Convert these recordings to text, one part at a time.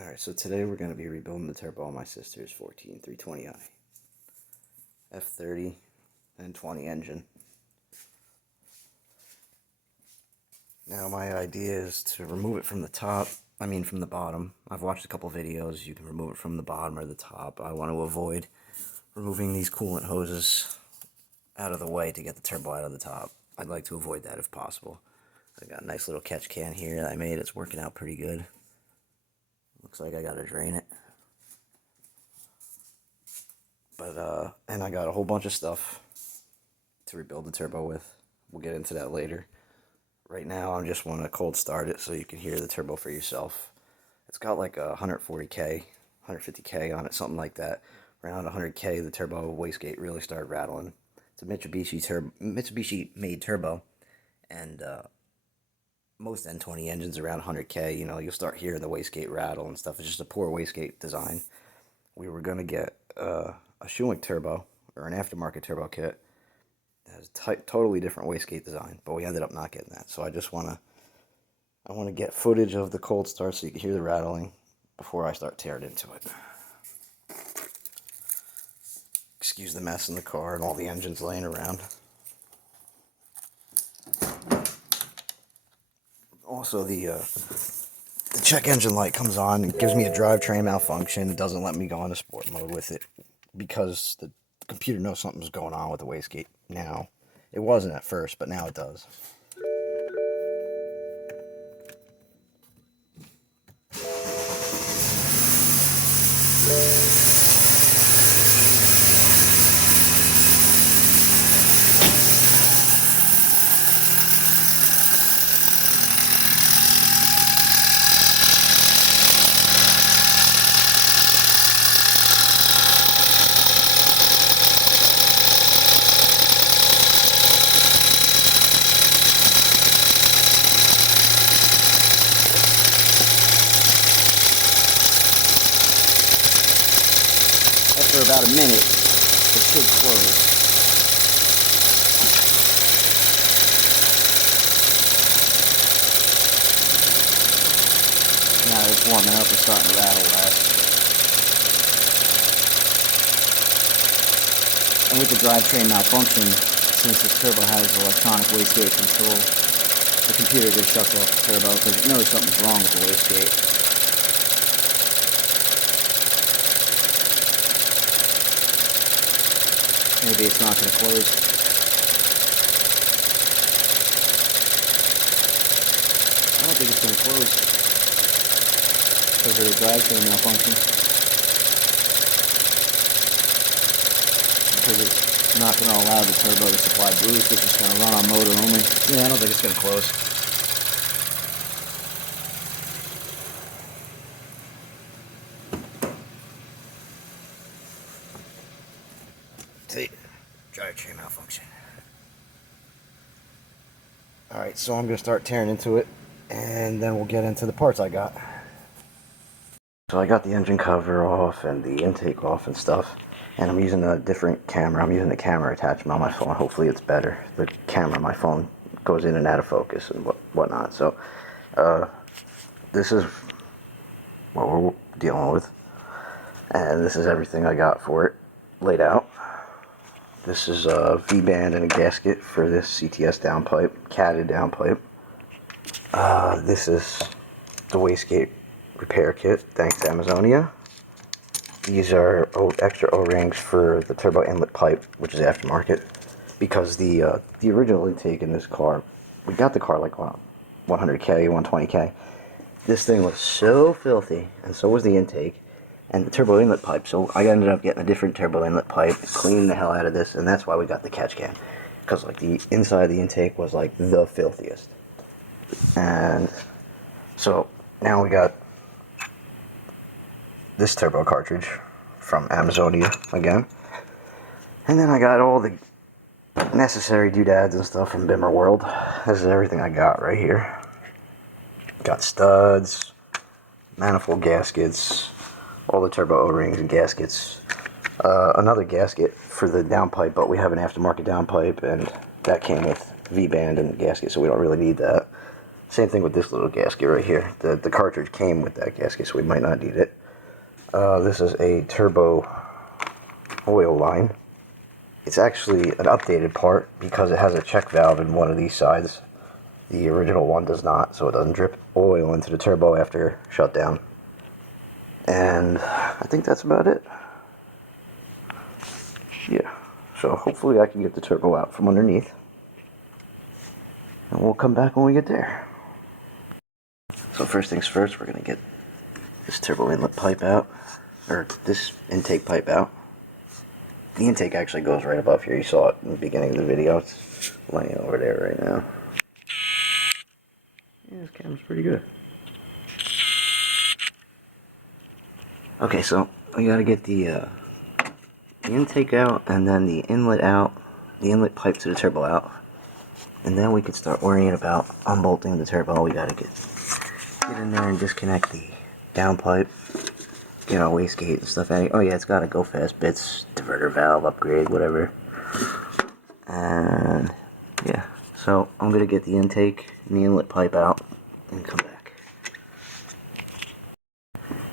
Alright, so today we're going to be rebuilding the turbo on my sister's 14320i. F30 N20 engine. Now my idea is to remove it from the top, from the bottom. I've watched a couple videos, you can remove it from the bottom or the top. I want to avoid removing these coolant hoses out of the way to get the turbo out of the top. I'd like to avoid that if possible. I got a nice little catch can here that I made, it's working out pretty good. Looks like I gotta drain it. But, and I got a whole bunch of stuff to rebuild the turbo with. We'll get into that later. Right now, I just want to cold start it so you can hear the turbo for yourself. It's got like a 140K, 150K on it, something like that. Around 100K, the turbo wastegate really started rattling. It's a Mitsubishi-made turbo, and most N20 engines around 100K, you'll start hearing the wastegate rattle and stuff. It's just a poor wastegate design. We were going to get a Schwing turbo, or an aftermarket turbo kit, that has a totally different wastegate design, but we ended up not getting that. So I want to get footage of the cold start so you can hear the rattling before I start tearing into it. Excuse the mess in the car and all the engines laying around. Also, the check engine light comes on and gives me a drivetrain malfunction. It doesn't let me go into sport mode with it because the computer knows something's going on with the wastegate now. It wasn't at first, but now it does. After about a minute, it should close. Now it's warming up and starting to rattle less. And with the drivetrain malfunction, since the turbo has electronic wastegate control, the computer just shuts off the turbo because it knows something's wrong with the wastegate. Maybe it's not going to close. I don't think it's going to close because of the drivetrain malfunction. Because it's not going to allow the turbo to supply boost, it's just going to run on motor only. Yeah, I don't think it's going to close. See, drivetrain malfunction. Alright, so I'm going to start tearing into it, and then we'll get into the parts I got. So I got the engine cover off and the intake off and stuff, and I'm using a different camera. I'm using the camera attachment on my phone. Hopefully it's better. The camera on my phone goes in and out of focus and whatnot. So this is what we're dealing with, and this is everything I got for it laid out. This is a V-band and a gasket for this CTS downpipe, catted downpipe. This is the wastegate repair kit, thanks to Amazonia. These are extra O-rings for the turbo inlet pipe, which is aftermarket, because the original intake in this car, we got the car like 100K, 120K. This thing was so filthy, and so was the intake. And the turbo inlet pipe, so I ended up getting a different turbo inlet pipe, cleaning the hell out of this, and that's why we got the catch can. Because like the inside of the intake was like the filthiest. And so now we got this turbo cartridge from Amazonia again. And then I got all the necessary doodads and stuff from Bimmer World. This is everything I got right here. Got studs, manifold gaskets, all the turbo O-rings and gaskets. Another gasket for the downpipe, but we have an aftermarket downpipe, and that came with V-band and gasket, so we don't really need that. Same thing with this little gasket right here. The cartridge came with that gasket, so we might not need it. This is a turbo oil line. It's actually an updated part because it has a check valve in one of these sides. The original one does not, so it doesn't drip oil into the turbo after shutdown. And I think that's about it. Yeah, so hopefully I can get the turbo out from underneath. And we'll come back when we get there. So first things first, we're going to get this turbo inlet pipe out, or this intake pipe out. The intake actually goes right above here. You saw it in the beginning of the video. It's laying over there right now. Yeah, this camera's pretty good. Okay, so we got to get the intake out, and then the inlet out, the inlet pipe to the turbo out. And then we can start worrying about unbolting the turbo. We got to get in there and disconnect the downpipe, get our wastegate and stuff out. Oh yeah, it's got a go fast bits, diverter valve upgrade, whatever. And yeah, so I'm gonna get the intake and the inlet pipe out and come back.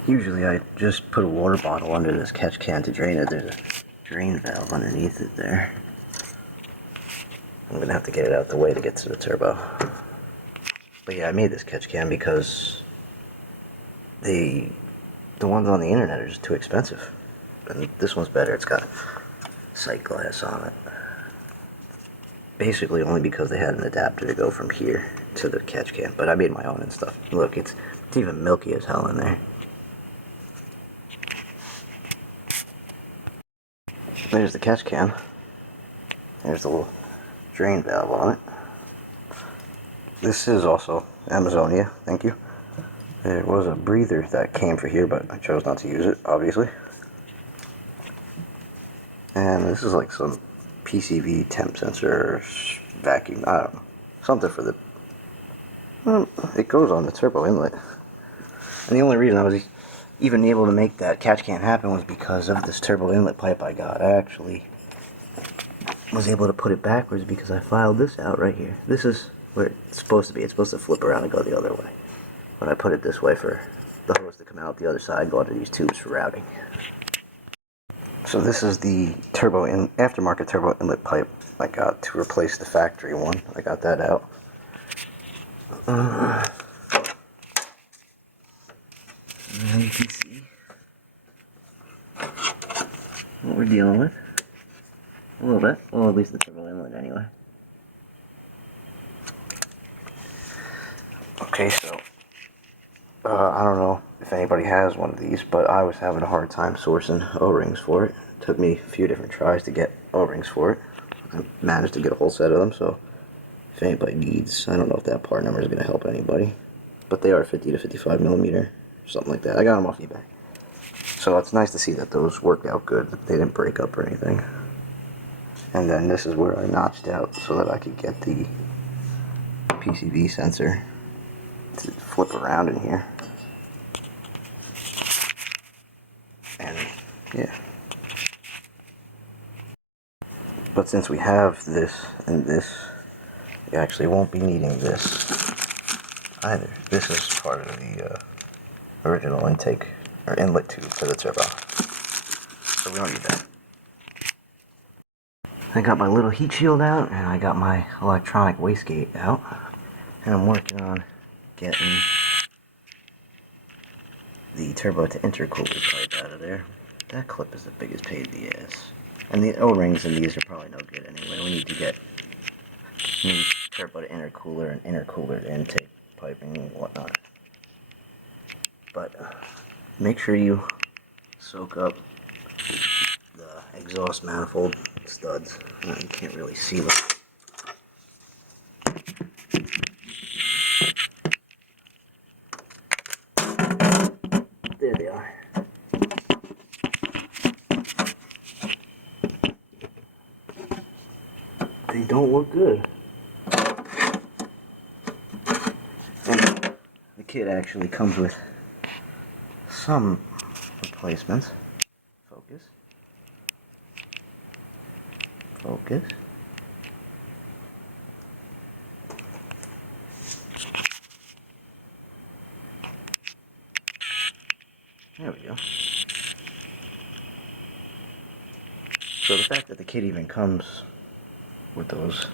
Usually I just put a water bottle under this catch can to drain it. There's a drain valve underneath it there. I'm gonna have to get it out the way to get to the turbo. But yeah, I made this catch can because the ones on the internet are just too expensive. And this one's better. It's got sight glass on it. Basically only because they had an adapter to go from here to the catch can. But I made my own and stuff. Look, it's even milky as hell in there. There's the catch can. There's the little drain valve on it. This is also Amazonia, thank you. There was a breather that came for here, but I chose not to use it, obviously. And this is like some PCV temp sensor, vacuum, I don't know. Something for the... Well, it goes on the turbo inlet. And the only reason I was even able to make that catch can happen was because of this turbo inlet pipe I got. I actually was able to put it backwards because I filed this out right here. This is where it's supposed to be. It's supposed to flip around and go the other way. But I put it this way for the hose to come out the other side, go under these tubes for routing. So this is the aftermarket turbo inlet pipe I got to replace the factory one. I got that out. Now you can see what we're dealing with. A little bit. Well, at least the turbo inlet anyway. Okay, so I don't know if anybody has one of these, but I was having a hard time sourcing O-rings for it. It took me a few different tries to get O-rings for it. I managed to get a whole set of them, so if anybody needs, I don't know if that part number is going to help anybody, but they are 50 to 55 millimeter, something like that. I got them off eBay. So it's nice to see that those work out good, that they didn't break up or anything. And then this is where I notched out so that I could get the PCV sensor to flip around in here. And yeah. But since we have this and this, we actually won't be needing this either. This is part of the original intake or inlet tube for the turbo. So we don't need that. I got my little heat shield out and I got my electronic wastegate out. And I'm working on getting the turbo to intercooler pipe out of there. That clip is the biggest pain in the ass. And the O-rings in these are probably no good anyway. We need to get new turbo to intercooler and intercooler to intake piping and whatnot. But make sure you soak up the exhaust manifold studs. You can't really see them. There they are. They don't look good. And the kit actually comes with some replacements. Focus. Focus. There we go. So the fact that the kit even comes with those,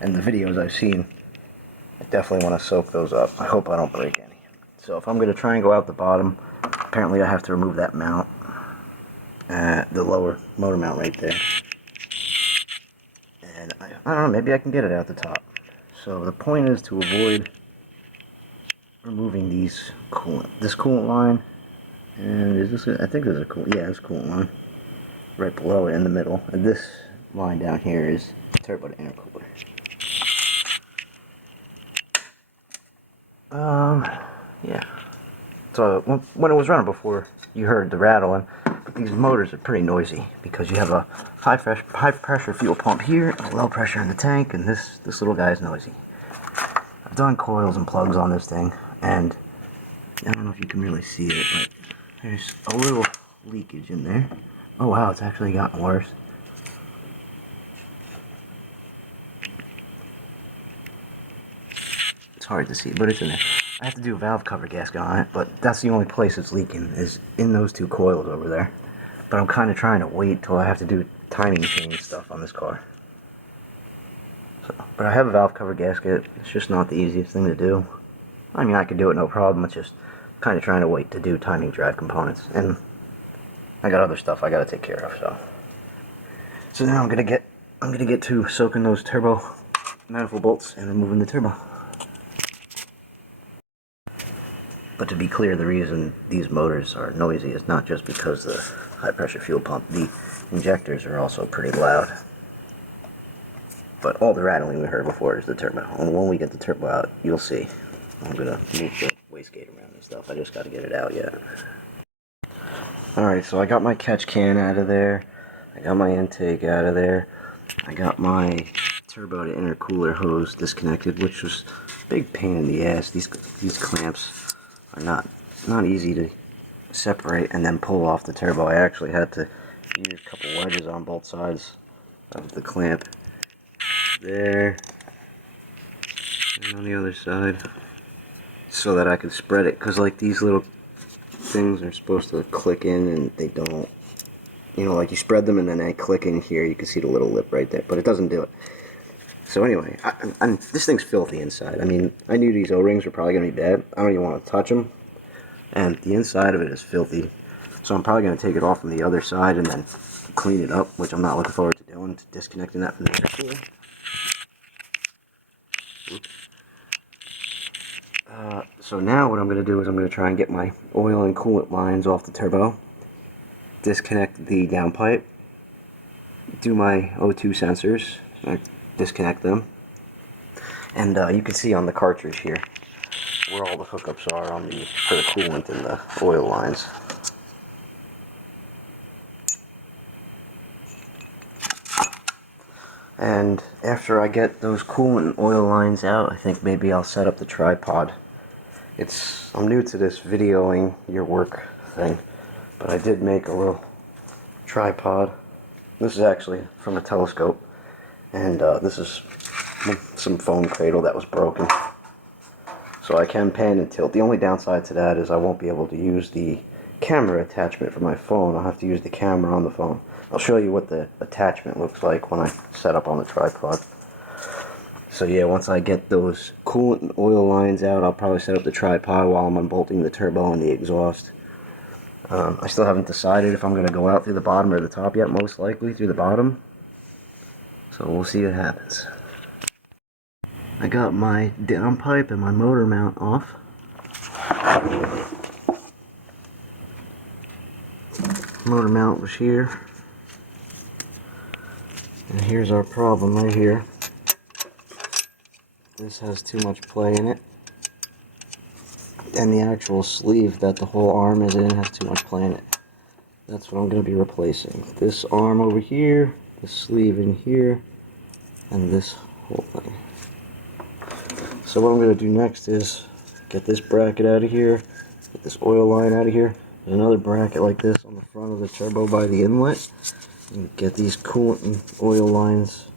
and the videos I've seen, I definitely want to soak those up. I hope I don't break any. So if I'm going to try and go out the bottom, apparently I have to remove that mount, the lower motor mount right there. And I don't know, maybe I can get it out the top. So the point is to avoid removing these this coolant line, and is this I think there's a coolant, yeah, it's a coolant line right below it in the middle, and this line down here is turbo to intercooler. Yeah. So when it was running before, you heard the rattling, but these motors are pretty noisy because you have a high pressure fuel pump here, and a low pressure in the tank, and this little guy is noisy. I've done coils and plugs on this thing, and I don't know if you can really see it, but there's a little leakage in there. Oh wow, it's actually gotten worse. It's hard to see, but it's in there. I have to do a valve cover gasket on it, but that's the only place it's leaking, is in those two coils over there. But I'm kind of trying to wait till I have to do timing chain stuff on this car. So, but I have a valve cover gasket. It's just not the easiest thing to do. I mean, I could do it no problem. It's just kind of trying to wait to do timing drive components, and I got other stuff I got to take care of. So now I'm gonna get to soaking those turbo manifold bolts and removing the turbo. But to be clear, the reason these motors are noisy is not just because the high pressure fuel pump. The injectors are also pretty loud. But all the rattling we heard before is the turbo. And when we get the turbo out, you'll see. I'm gonna move the wastegate around and stuff. I just gotta get it out yet. Alright, so I got my catch can out of there. I got my intake out of there. I got my turbo to intercooler hose disconnected, which was a big pain in the ass. These clamps are not easy to separate and then pull off the turbo. I actually had to use a couple wedges on both sides of the clamp. There. And on the other side. So that I could spread it, because like these little things are supposed to click in and they don't. You know, like you spread them and then they click in here. You can see the little lip right there, but it doesn't do it. So anyway, this thing's filthy inside. I mean, I knew these O-rings were probably going to be bad. I don't even want to touch them. And the inside of it is filthy. So I'm probably going to take it off from the other side and then clean it up, which I'm not looking forward to doing, disconnecting that from the intercooler. So now what I'm going to do is I'm going to try and get my oil and coolant lines off the turbo, disconnect the downpipe, do my O2 sensors, disconnect them, and you can see on the cartridge here where all the hookups are for the coolant and the oil lines. And after I get those coolant and oil lines out, I think maybe I'll set up the tripod. I'm new to this videoing your work thing, but I did make a little tripod. This is actually from a telescope, and this is some phone cradle that was broken. So I can pan and tilt. The only downside to that is I won't be able to use the camera attachment for my phone. I'll have to use the camera on the phone. I'll show you what the attachment looks like when I set up on the tripod. So yeah, once I get those coolant and oil lines out, I'll probably set up the tripod while I'm unbolting the turbo and the exhaust. I still haven't decided if I'm going to go out through the bottom or the top yet, most likely through the bottom. So we'll see what happens. I got my downpipe and my motor mount off. Motor mount was here. And here's our problem right here. This has too much play in it. And the actual sleeve that the whole arm is in has too much play in it. That's what I'm going to be replacing. This arm over here, the sleeve in here, and this whole thing. So what I'm going to do next is get this bracket out of here, get this oil line out of here. There's another bracket like this on the front of the turbo by the inlet. And get these coolant and oil lines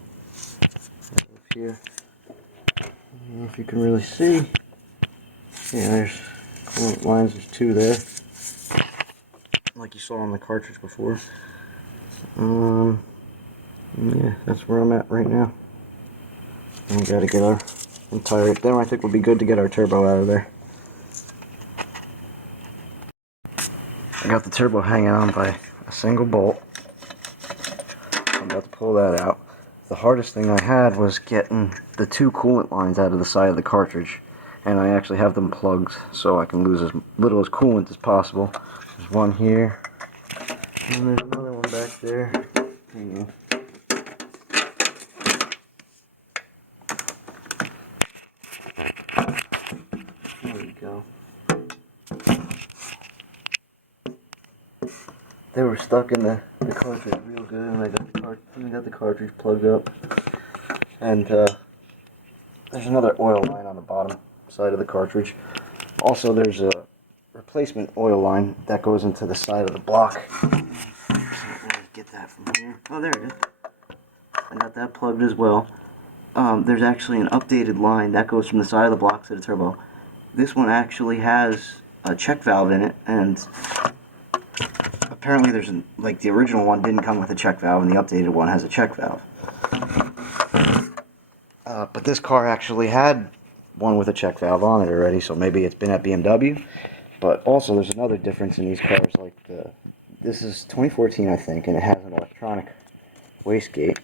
out of here. I don't know if you can really see. Yeah, there's coolant lines, there's two there. like you saw on the cartridge before. Yeah, that's where I'm at right now. And we gotta get our entire, then I think we'll be good to get our turbo out of there. I got the turbo hanging on by a single bolt. I'm about to pull that out. The hardest thing I had was getting the two coolant lines out of the side of the cartridge. And I actually have them plugged so I can lose as little as coolant as possible. There's one here. And there's another one back there. Hang on. There we go. They were stuck in the cartridge real good, and I got the cartridge plugged up. And there's another oil line on the bottom side of the cartridge. Also, there's a replacement oil line that goes into the side of the block. Get that from here. Oh, there it is. I got that plugged as well. There's actually an updated line that goes from the side of the block to the turbo. This one actually has a check valve in it, and apparently there's like the original one didn't come with a check valve, and the updated one has a check valve. But this car actually had one with a check valve on it already, so maybe it's been at BMW. But also there's another difference in these cars, like this is 2014 I think, and it has an electronic wastegate.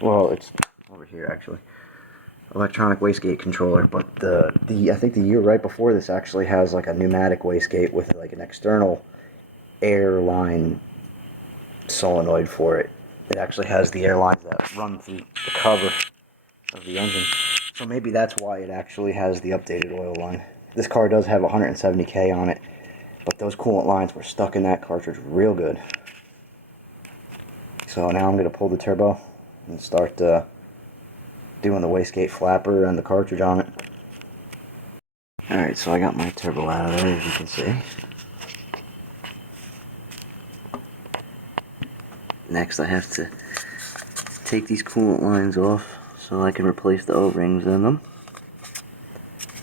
Well, it's over here actually. Electronic wastegate controller, but I think the year right before this actually has like a pneumatic wastegate with like an external air line solenoid for it. It actually has the air lines that run through the cover of the engine. So maybe that's why it actually has the updated oil line. This car does have 170K on it, but those coolant lines were stuck in that cartridge real good. So now I'm going to pull the turbo and start doing the wastegate flapper and the cartridge on it. Alright, so I got my turbo out of there, as you can see. Next I have to take these coolant lines off so I can replace the O-rings in them.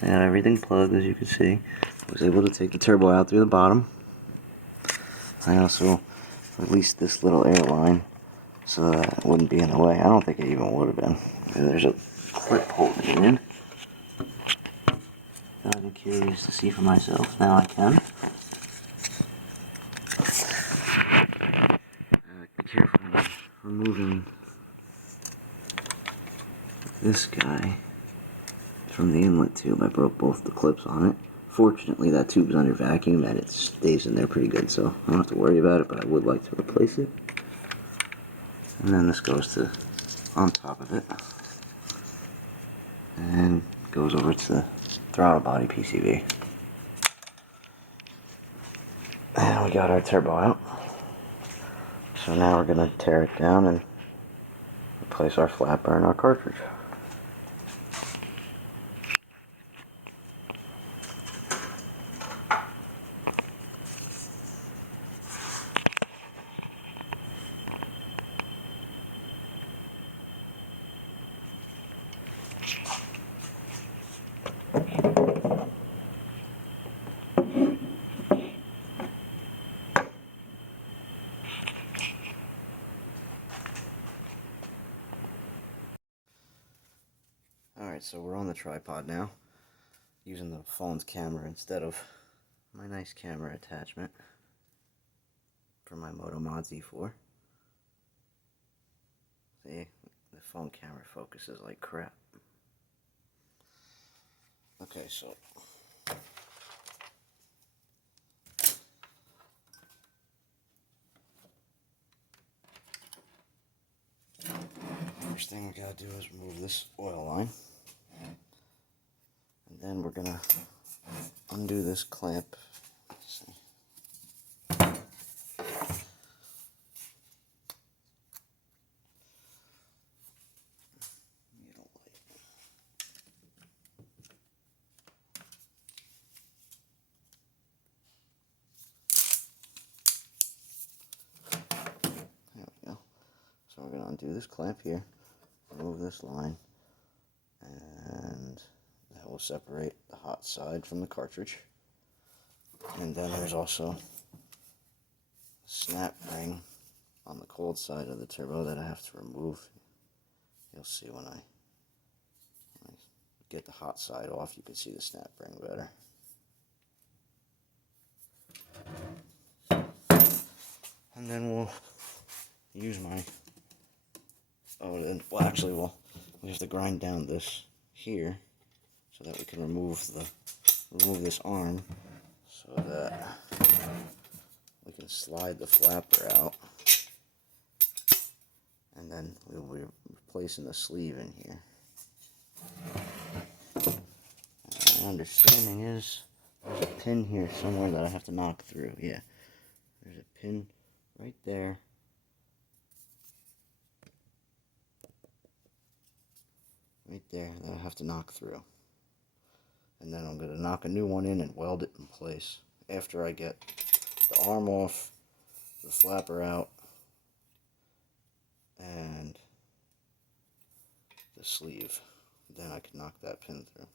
I got everything plugged, as you can see. I was able to take the turbo out through the bottom. I also released this little air line so that it wouldn't be in the way. I don't think it even would have been. And there's a clip holding it in. I've been curious to see for myself. Now I can. Be careful when removing this guy from the inlet tube. I broke both the clips on it. Fortunately, that tube's under vacuum and it stays in there pretty good, so I don't have to worry about it, but I would like to replace it. And then this goes to on top of it and goes over to the throttle body PCB. And we got our turbo out. So now we're going to tear it down and replace our flapper and our cartridge. Alright, so we're on the tripod now, using the phone's camera instead of my nice camera attachment for my Moto Mod Z4. See, the phone camera focuses like crap. Okay, so first thing we gotta do is remove this oil line. And then we're gonna undo this clamp. Let's see. There we go. So we're gonna undo this clamp here, remove this line, and that will separate the hot side from the cartridge. And then there's also snap ring on the cold side of the turbo that I have to remove. You'll see when I get the hot side off, you can see the snap ring better. And then we'll use my, we have to grind down this here so that we can remove this arm so that we can slide the flapper out. And then we'll be replacing the sleeve in here. My understanding is there's a pin here somewhere that I have to knock through. Yeah, there's a pin right there. Right there that I have to knock through. And then I'm going to knock a new one in and weld it in place after I get the arm off, the flapper out, and the sleeve. Then I can knock that pin through.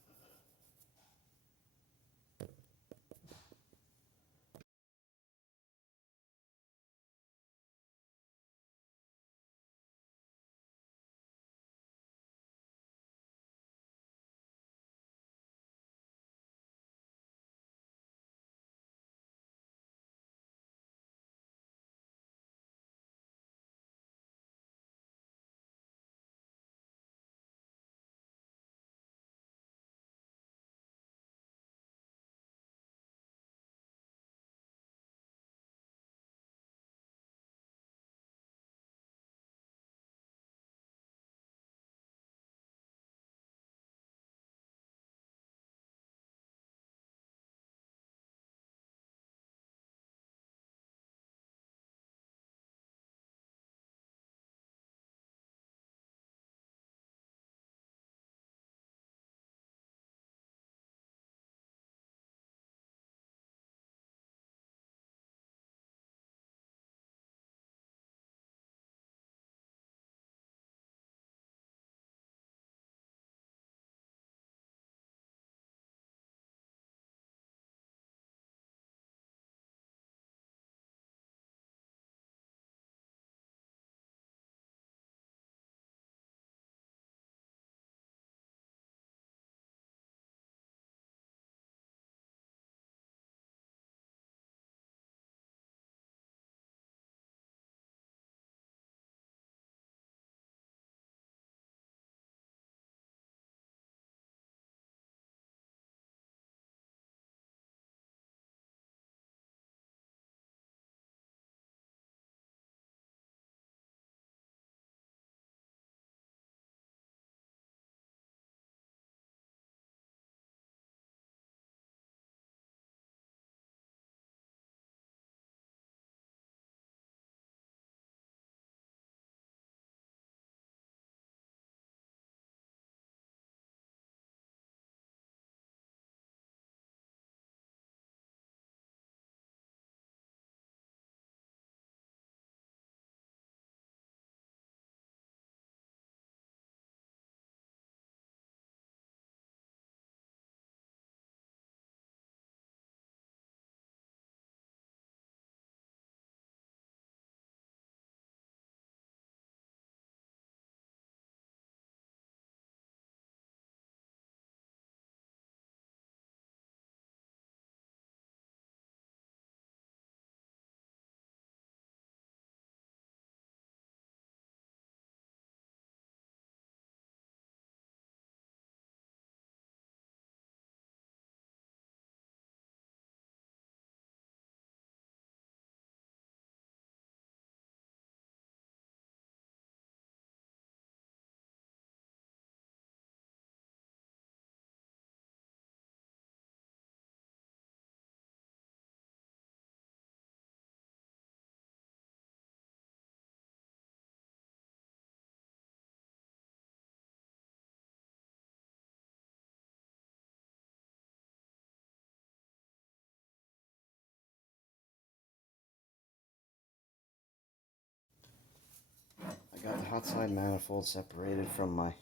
I got the hot side manifold separated from my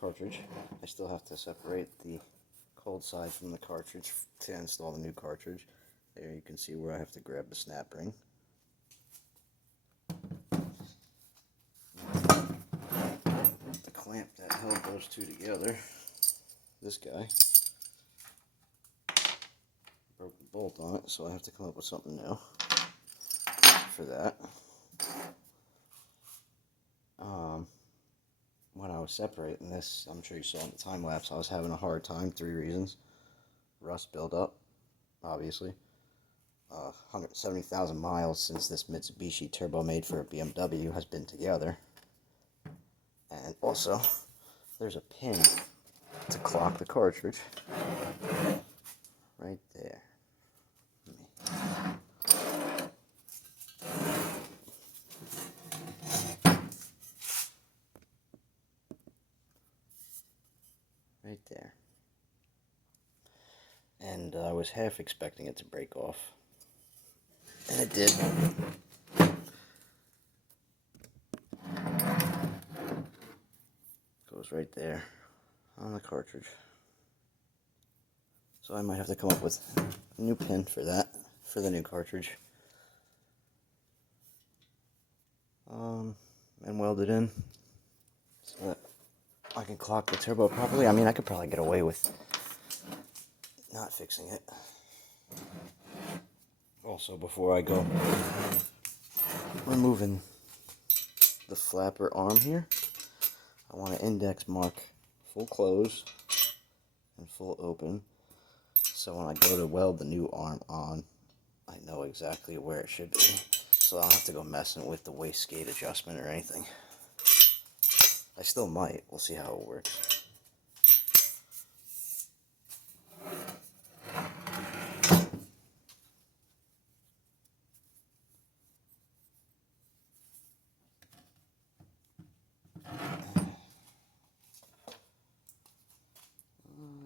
cartridge. I still have to separate the cold side from the cartridge to install the new cartridge. There you can see where I have to grab the snap ring. clamp that held those two together, this guy, broke the bolt on it, so I have to come up with something new for that. When I was separating this, I'm sure you saw in the time lapse, I was having a hard time. 3 reasons. Rust buildup, obviously. 170,000 miles since this Mitsubishi turbo made for a BMW has been together. And also, there's a pin to clock the cartridge right there. Right there. And I was half expecting it to break off. And it did. Goes right there on the cartridge. So I might have to come up with a new pin for that, for the new cartridge. And weld it in so that I can clock the turbo properly. I mean, I could probably get away with not fixing it. Also, before I go removing the flapper arm here, I want to index mark full close and full open, so when I go to weld the new arm on, I know exactly where it should be, so I don't have to go messing with the wastegate adjustment or anything. I still might. We'll see how it works.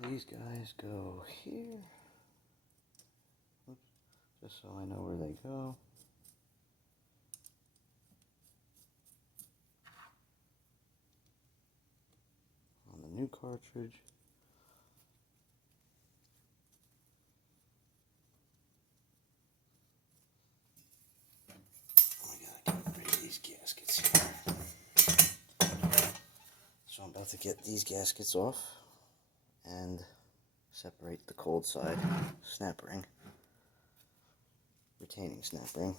These guys go here. Oops. Just so I know where they go. On the new cartridge. Oh my god, I gotta get rid of these gaskets here. So I'm about to get these gaskets off and separate the cold side snap ring, retaining snap ring.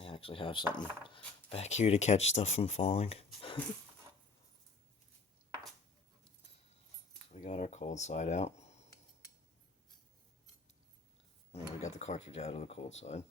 I actually have something back here to catch stuff from falling. So we got our cold side out. And we got the cartridge out of the cold side.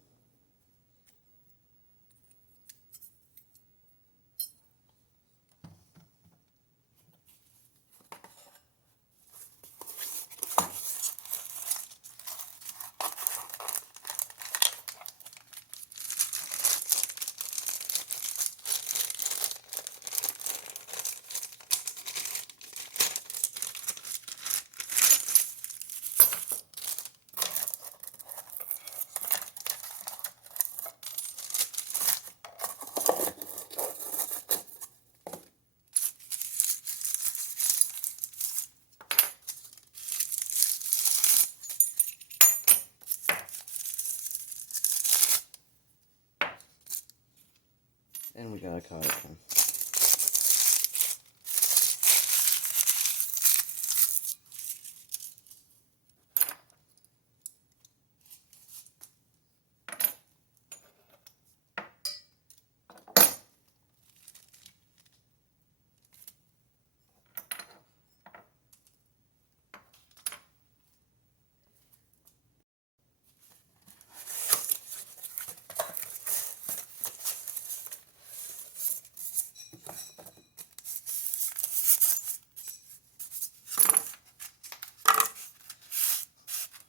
And we got a cotter pin.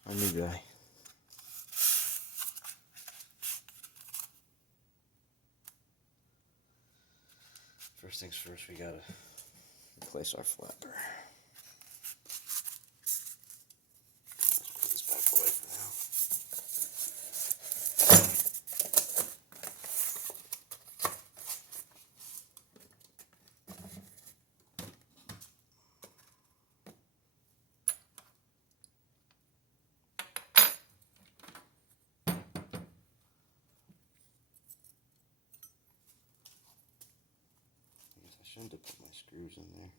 Our new guy. First things first, we gotta replace our flapper. Let's put this back away for now. I guess I shouldn't have put my screws in there.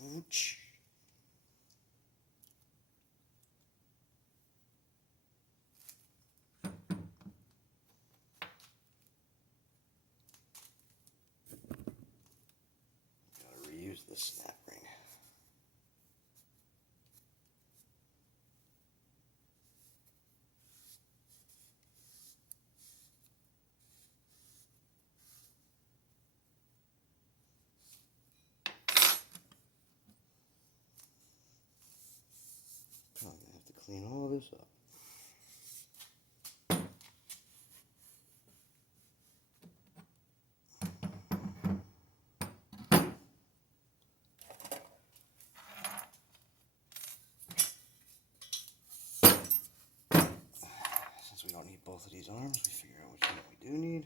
Booch. Gotta reuse the snap ring. Probably gonna have to clean all this up. Since we don't need both of these arms, we figure out which one we do need.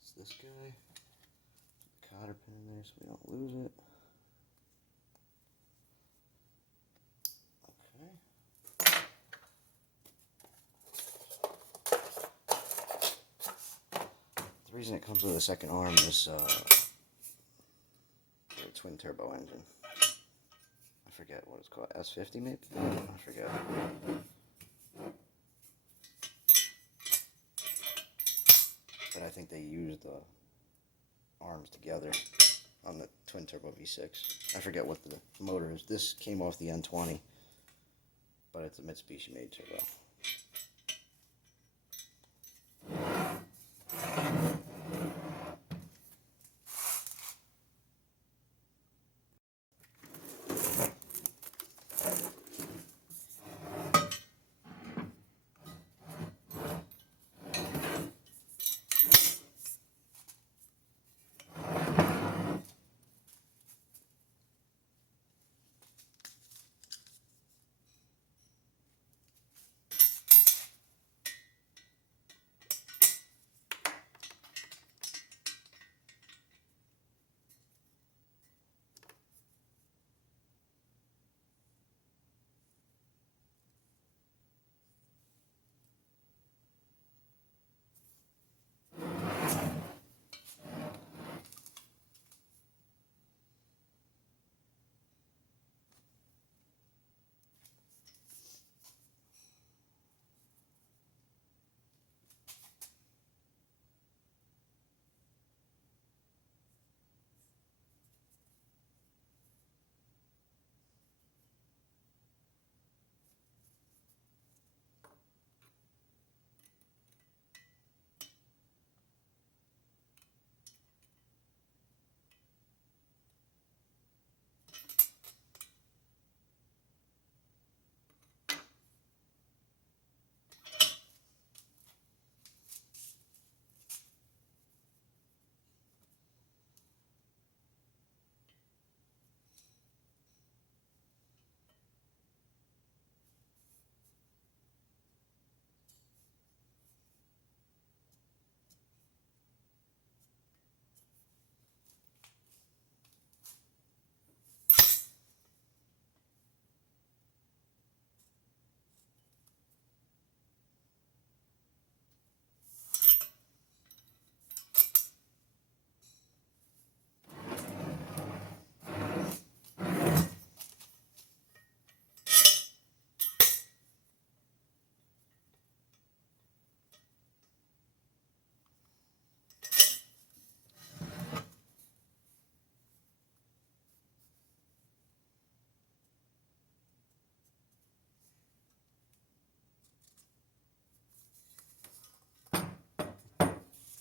It's this guy. Put the cotter pin in there so we don't lose it. The reason it comes with a second arm is the twin turbo engine. I forget what it's called. S50 maybe? I forget. But I think they use the arms together on the twin turbo V6. I forget what the motor is. This came off the N20, but it's a Mitsubishi made turbo.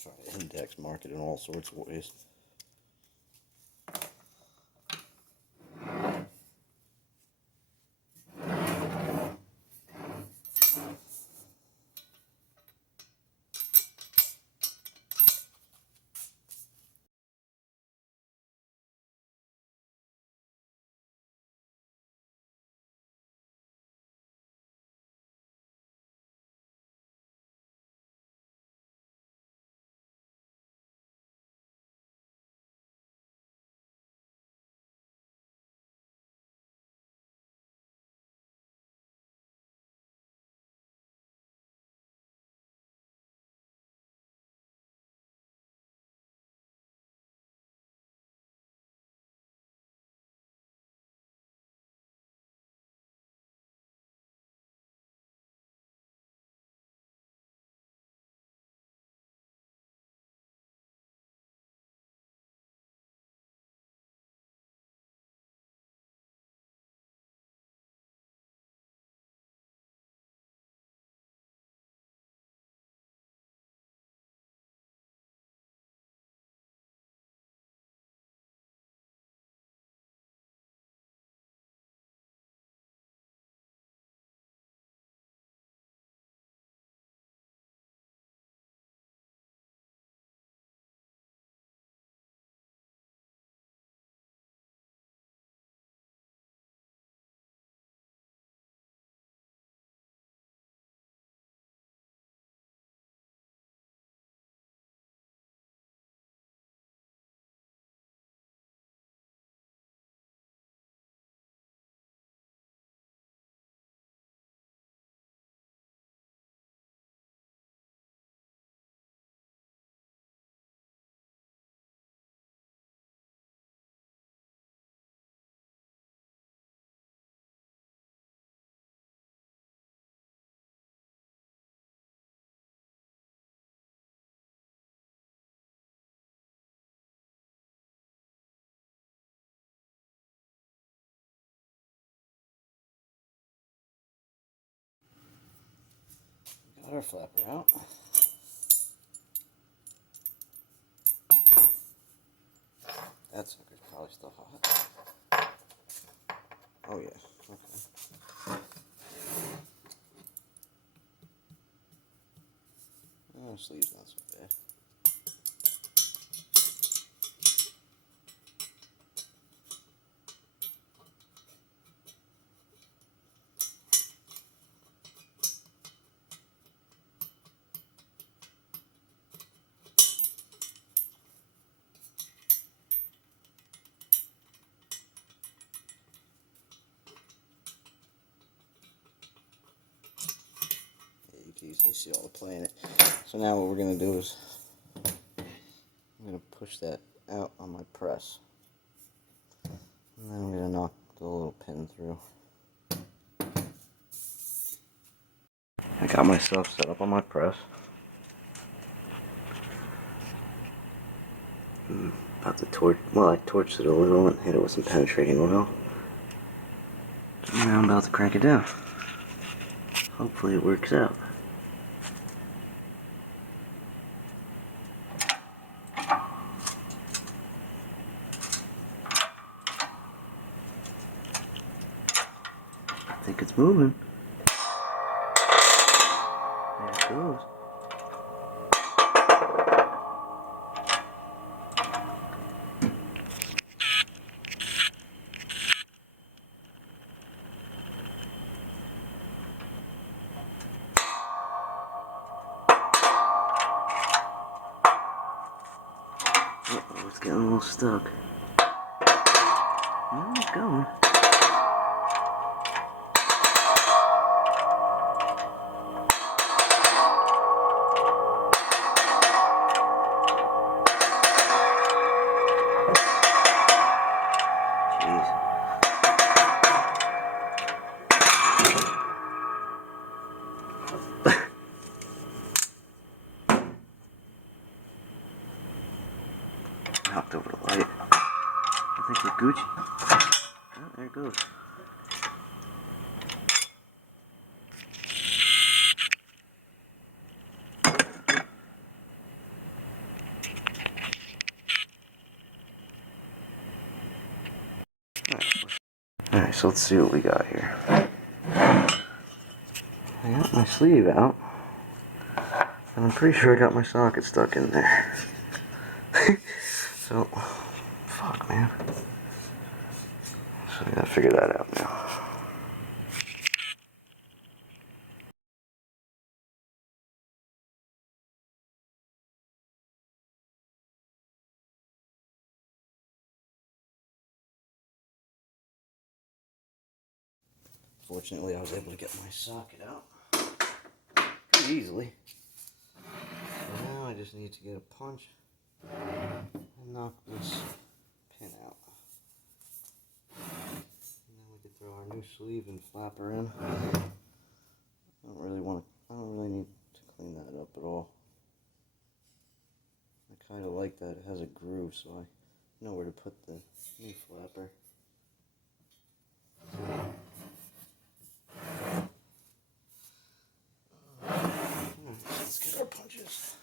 Try to index mark it in all sorts of ways. our flapper out. That sucker's probably still hot. Oh yeah, okay. Oh, sleeve's not so bad. You can easily see all the play in it. So now what we're going to do is I'm going to push that out on my press. And then I'm going to knock the little pin through. I got myself set up on my press. About to torch, well, I torched it a little and hit it with some penetrating oil. And now I'm about to crank it down. Hopefully it works out. I think it's moving. There it goes. Uh-oh, it's getting a little stuck. No, it's going. Jeez. Knocked over the light. I think we're Gucci. Oh, there it goes. Alright, so let's see what we got here. I got my sleeve out. And I'm pretty sure I got my socket stuck in there. So, fuck, man. So I gotta figure that out now. Fortunately, I was able to get my socket out pretty easily. So now I just need to get a punch and knock this pin out. And then we can throw our new sleeve and flapper in. I don't really need to clean that up at all. I kind of like that it has a groove, so I know where to put the new flapper. Let's get our punches.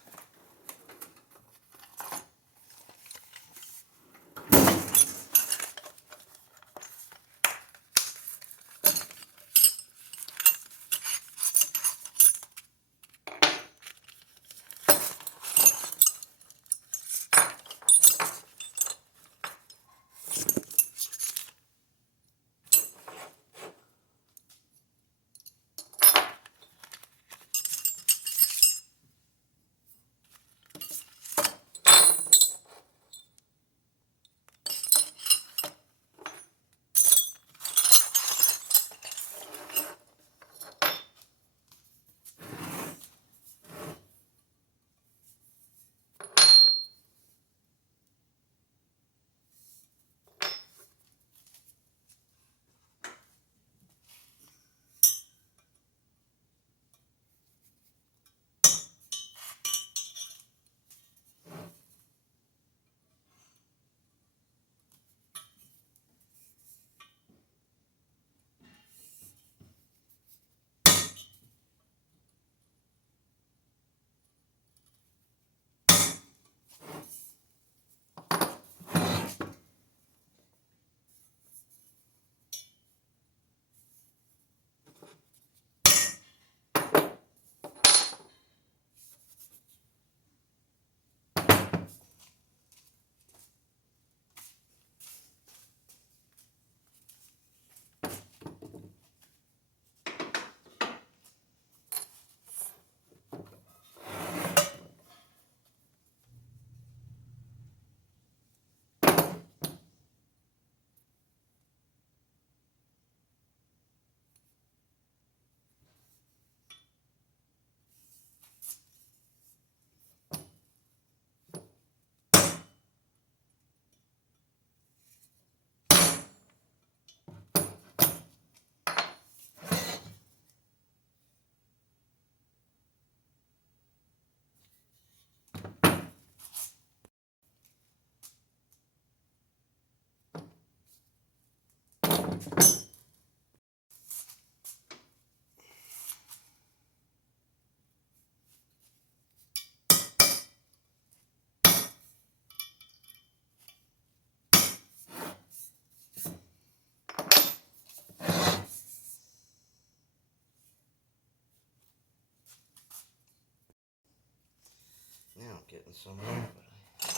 Now I'm getting somewhere, but I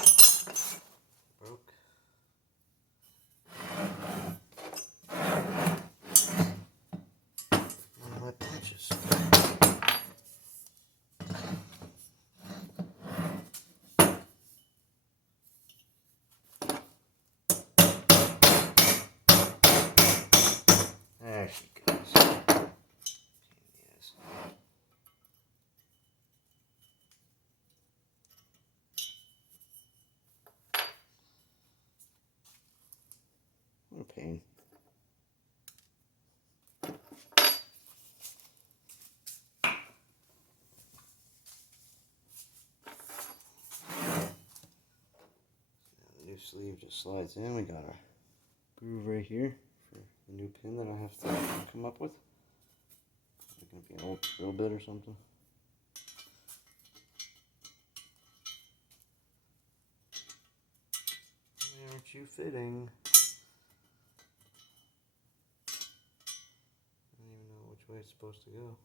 broke. One of my punches. There she goes. Pain in the ass. What a pain. Now the new sleeve just slides in. We got our groove right here for the new pin that I have to come up with. It's going to be an old drill bit or something. Why aren't you fitting? I don't even know which way it's supposed to go.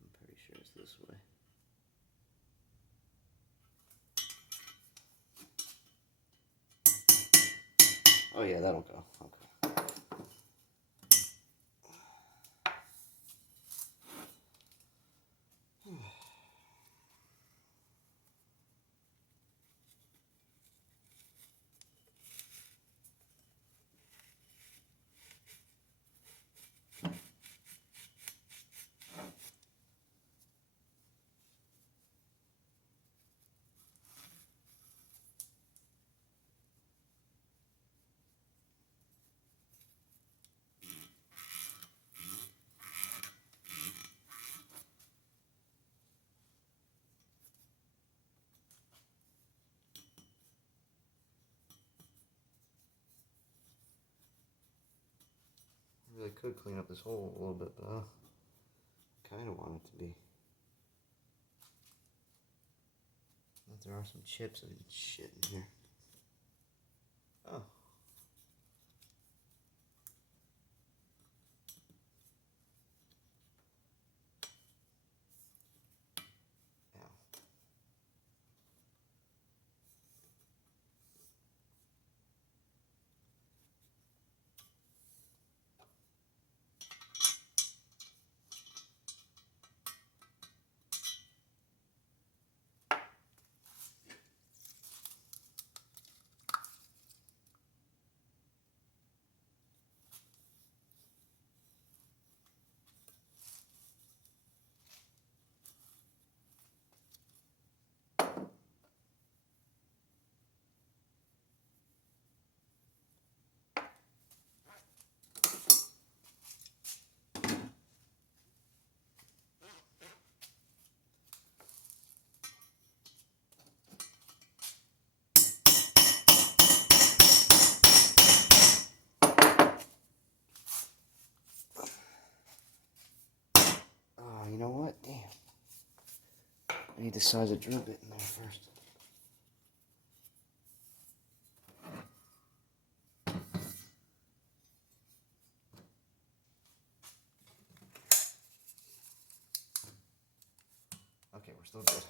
I'm pretty sure it's this way. Oh yeah, that'll go. Okay. I really could clean up this hole a little bit, but I kind of want it to be. But there are some chips and shit in here. Oh. Ow. Oh, you know what? Damn. I need to size a drill bit in there first. Okay, we're still good.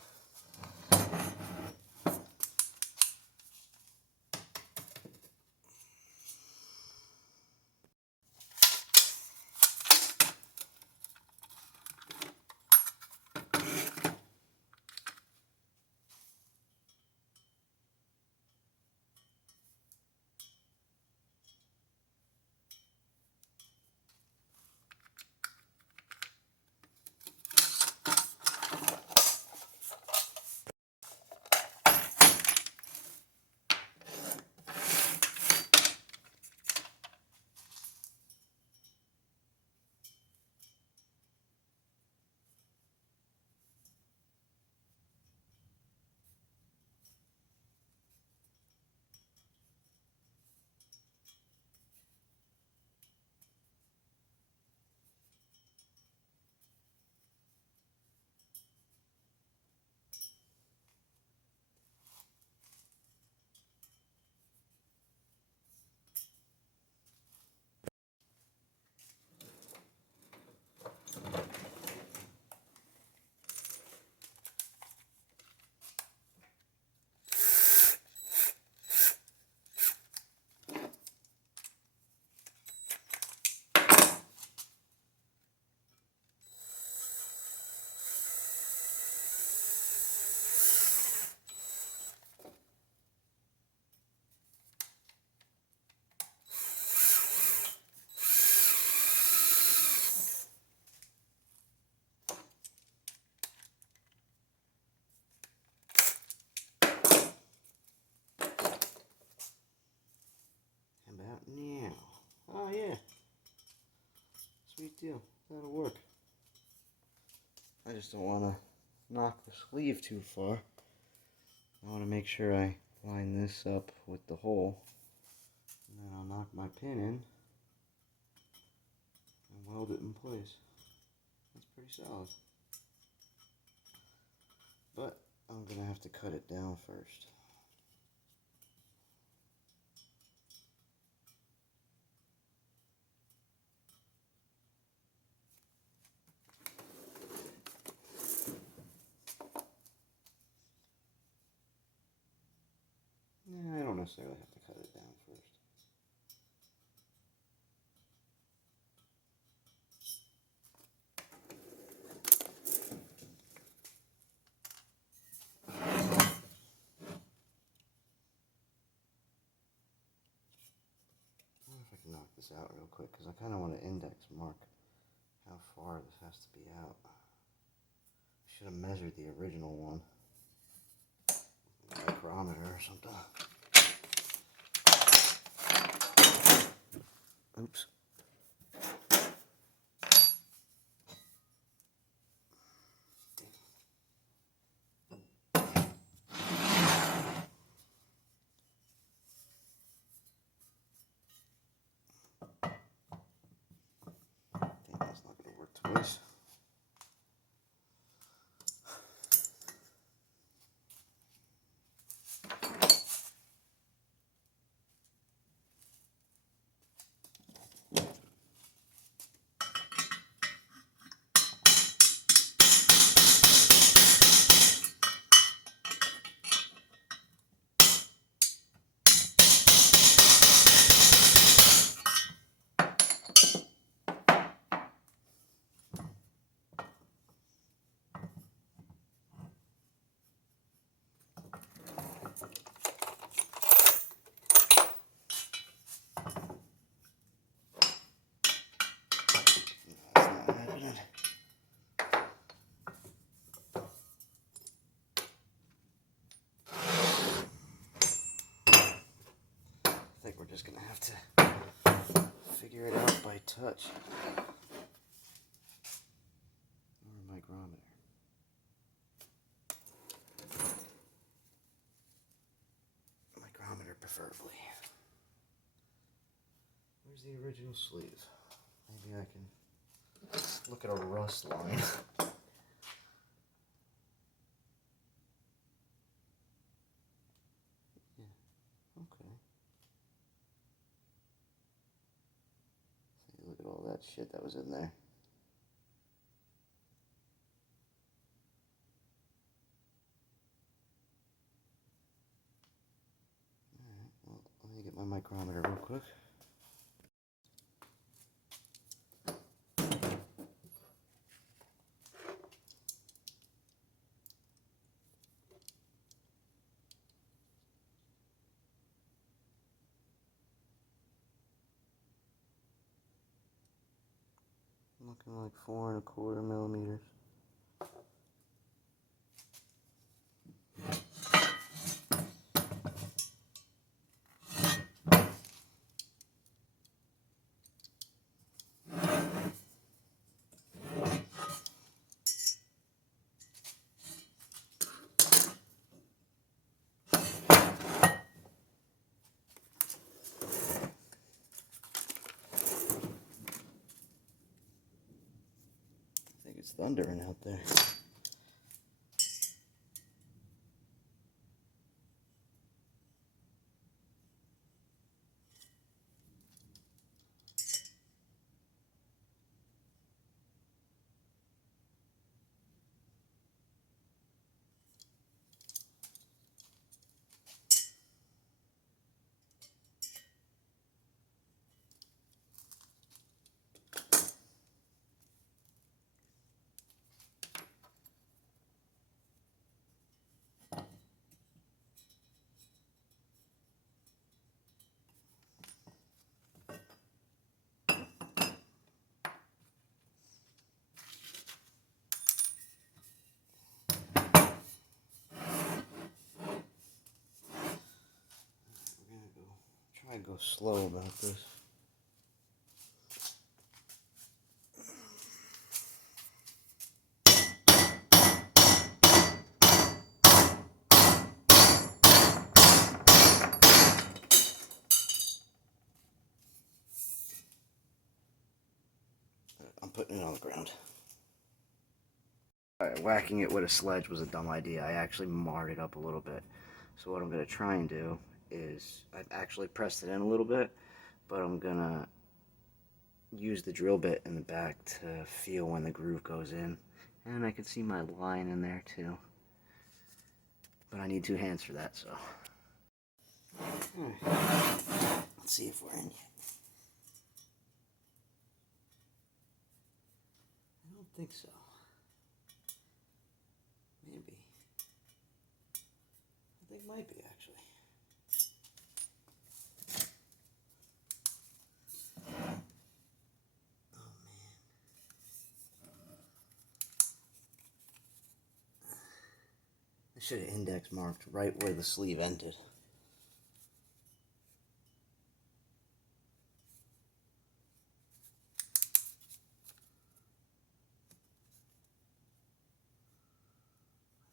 just don't want to knock the sleeve too far. I want to make sure I line this up with the hole. And then I'll knock my pin in and weld it in place. That's pretty solid. But I'm going to have to cut it down first. I don't necessarily have to cut it down first. I wonder if I can knock this out real quick, because I kind of want to index mark how far this has to be out. I should have measured the original one. Micrometer or something. Oops. That's not going to work twice. I think we're just going to have to figure it out by touch. Or micrometer. Micrometer preferably. Where's the original sleeve? Maybe I can look at a rust line. Yeah, okay. See, look at all that shit that was in there. Alright, well, let me get my micrometer real quick. Looking like 4¼ millimeters. It's thundering out there. Try and go slow about this. putting it on the ground. Alright, whacking it with a sledge was a dumb idea. I actually marred it up a little bit. So what I'm going to try and do is, I've actually pressed it in a little bit, but I'm going to use the drill bit in the back to feel when the groove goes in. And I can see my line in there too. But I need 2 hands for that, so. Let's see if we're in yet. I don't think so. Maybe. I think might be, actually. Oh, man. I should have index marked right where the sleeve ended.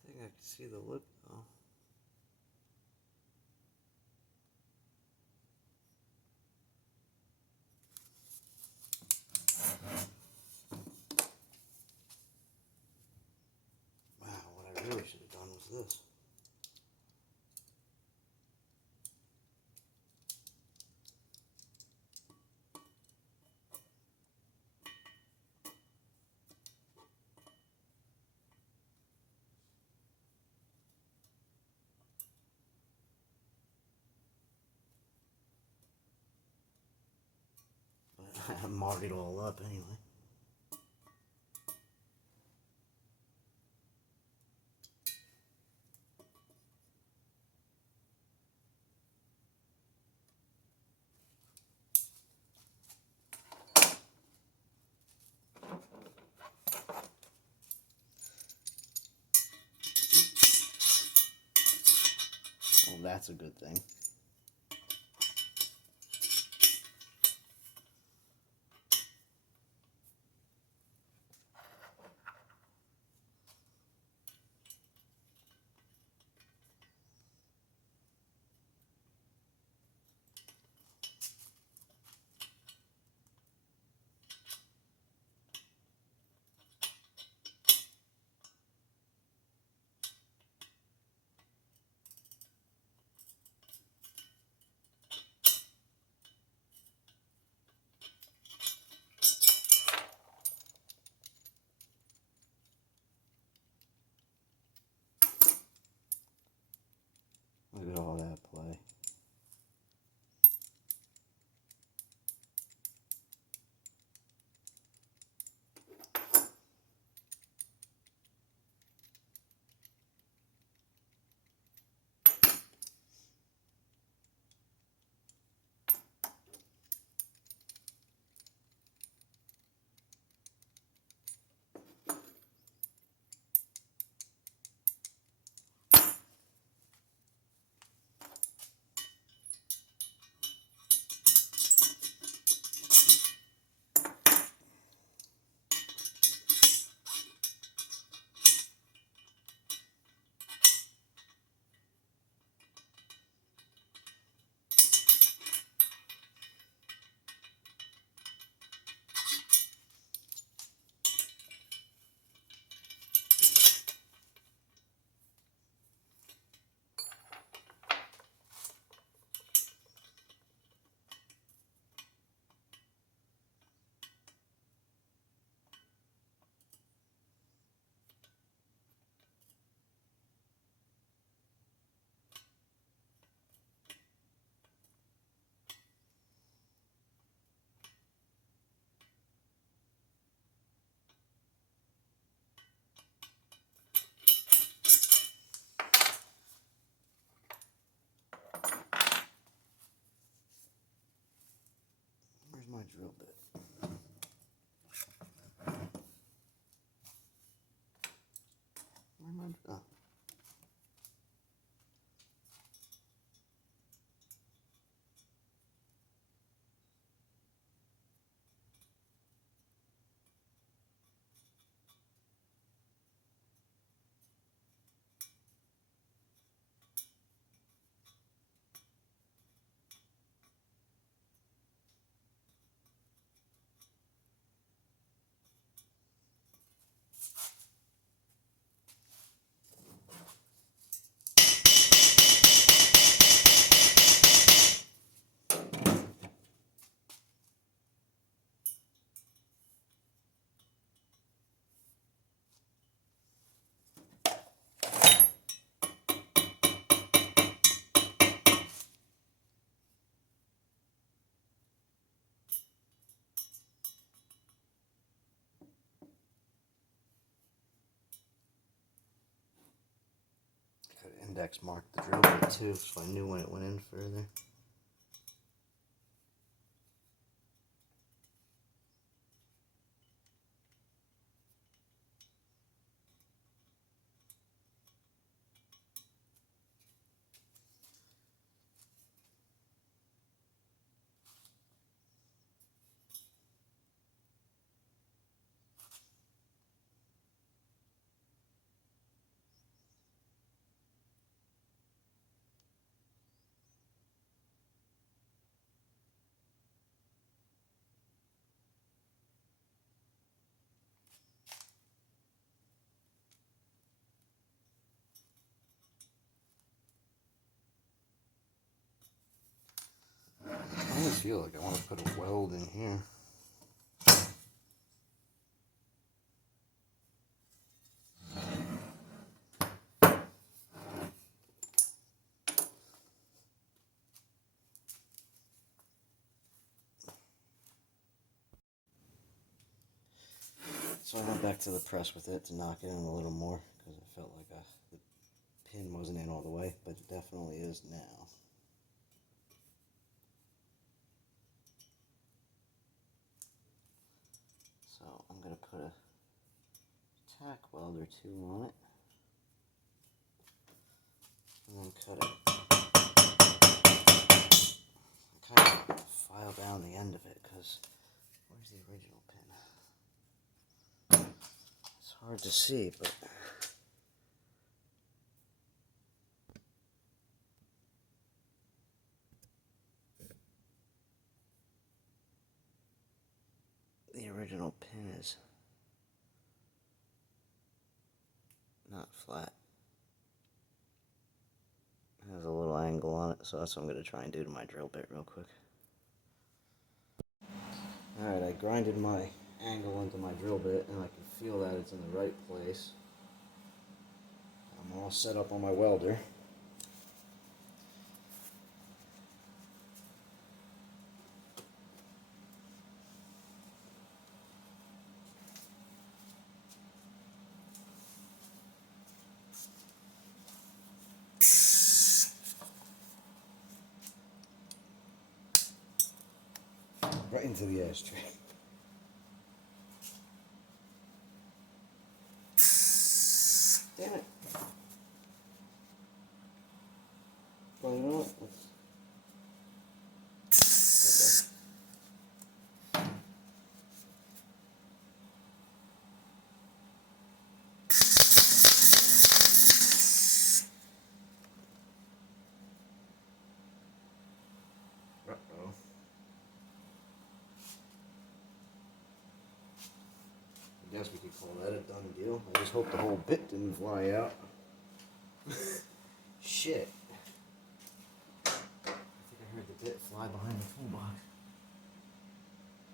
I think I can see the lip, though. Wow, what I really should have done was this. But I marked it all up anyway. Well, that's a good thing. Look at all that play. Where's my drill bit? Where's my drill? Oh. index marked the drill bit too, so I knew when it went in further. I always feel like I want to put a weld in here. So I went back to the press with it to knock it in a little more because I felt like the pin wasn't in all the way, but it definitely is now. So I'm going to put a tack weld or two on it and then cut it. Kind of file down the end of it because where's the original pin? It's hard to see, but the original pin is not flat. It has a little angle on it, so that's what I'm going to try and do to my drill bit real quick. Alright, I grinded my angle into my drill bit and I can feel that it's in the right place. I'm all set up on my welder. Right into the ashtray. Damn it. Well, you know what? Okay. Uh-oh. I guess we could call that a done deal. I just hope the whole bit didn't fly out. Shit. I think I heard the bit fly behind the toolbox.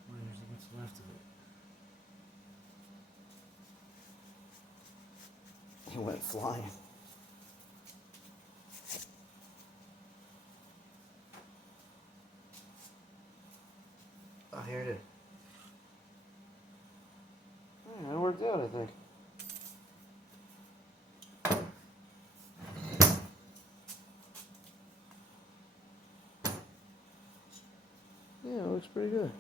Where's what's left of it? It went flying. Oh, here it is. It worked out, I think. Yeah, it looks pretty good.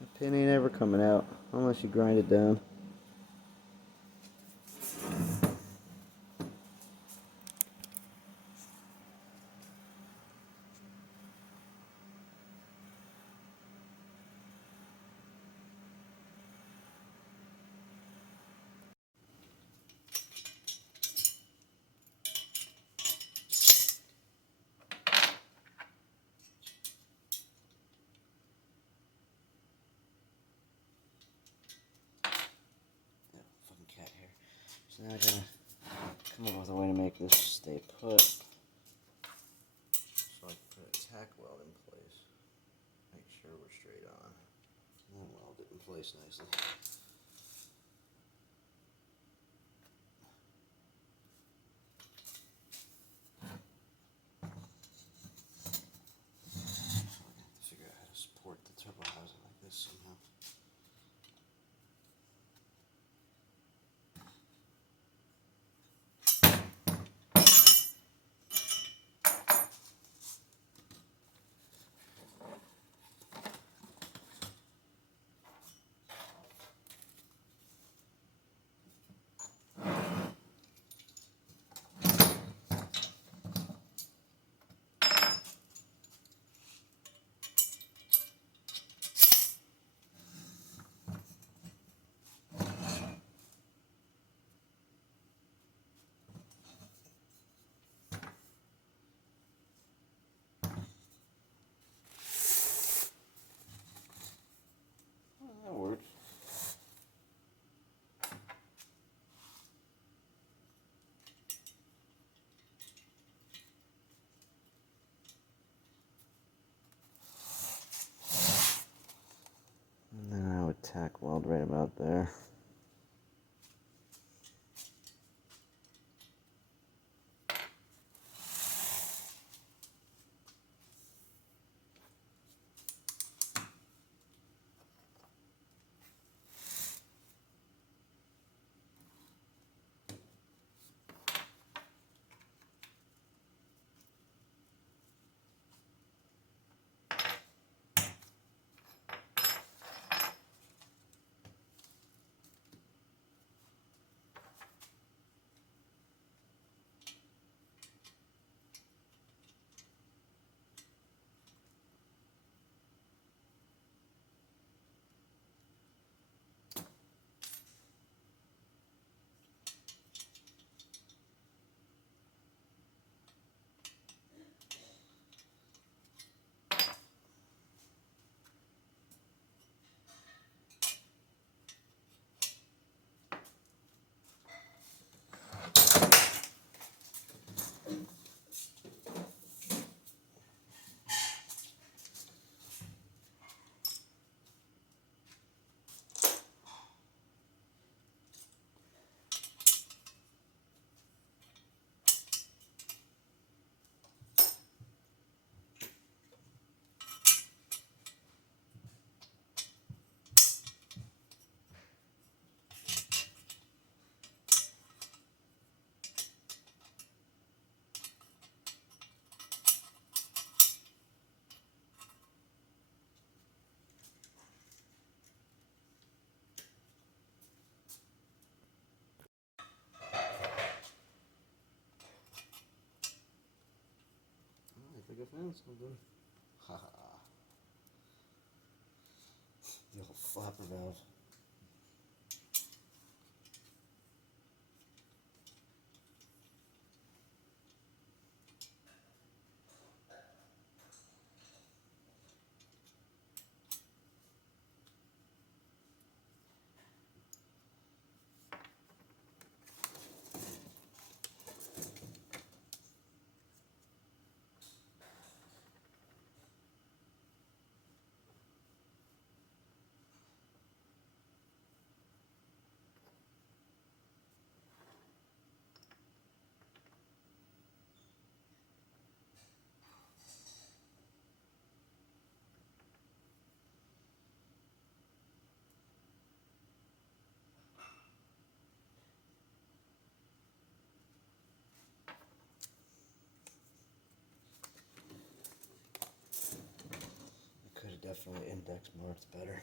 The pin ain't ever coming out unless you grind it down. Fucking cat hair. So now I gotta come up with a way to make this stay put. So I can put a tack weld in place. Make sure we're straight on. And then weld it in place nicely. So I have to figure out how to support the turbo housing like this somehow. tack weld right about there. I think I found something. Haha. The old flapper valve. I could have definitely index marked better.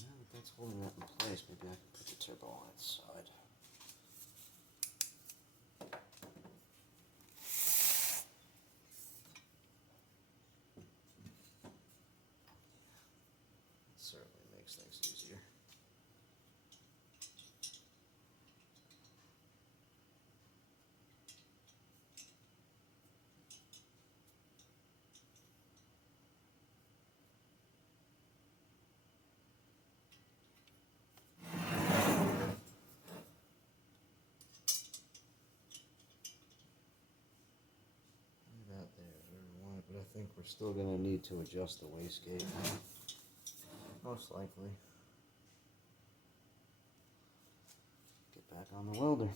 Now that that's holding that in place, maybe I can put the turbo on its side. It certainly makes things easier. That there is where we want it, but I think we're still going to need to adjust the wastegate. Most likely. Get back on the welder.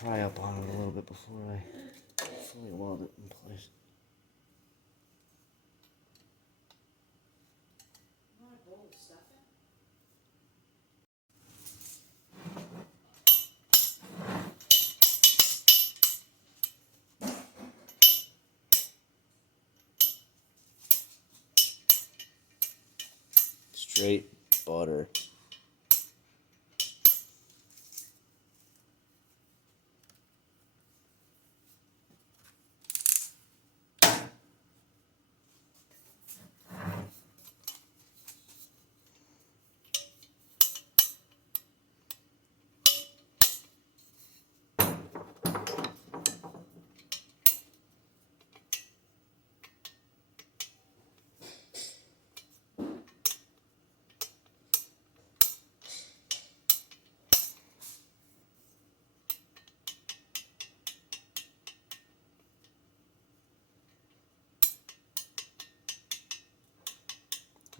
pry up on it a little bit before I fully weld it in place. Straight butter.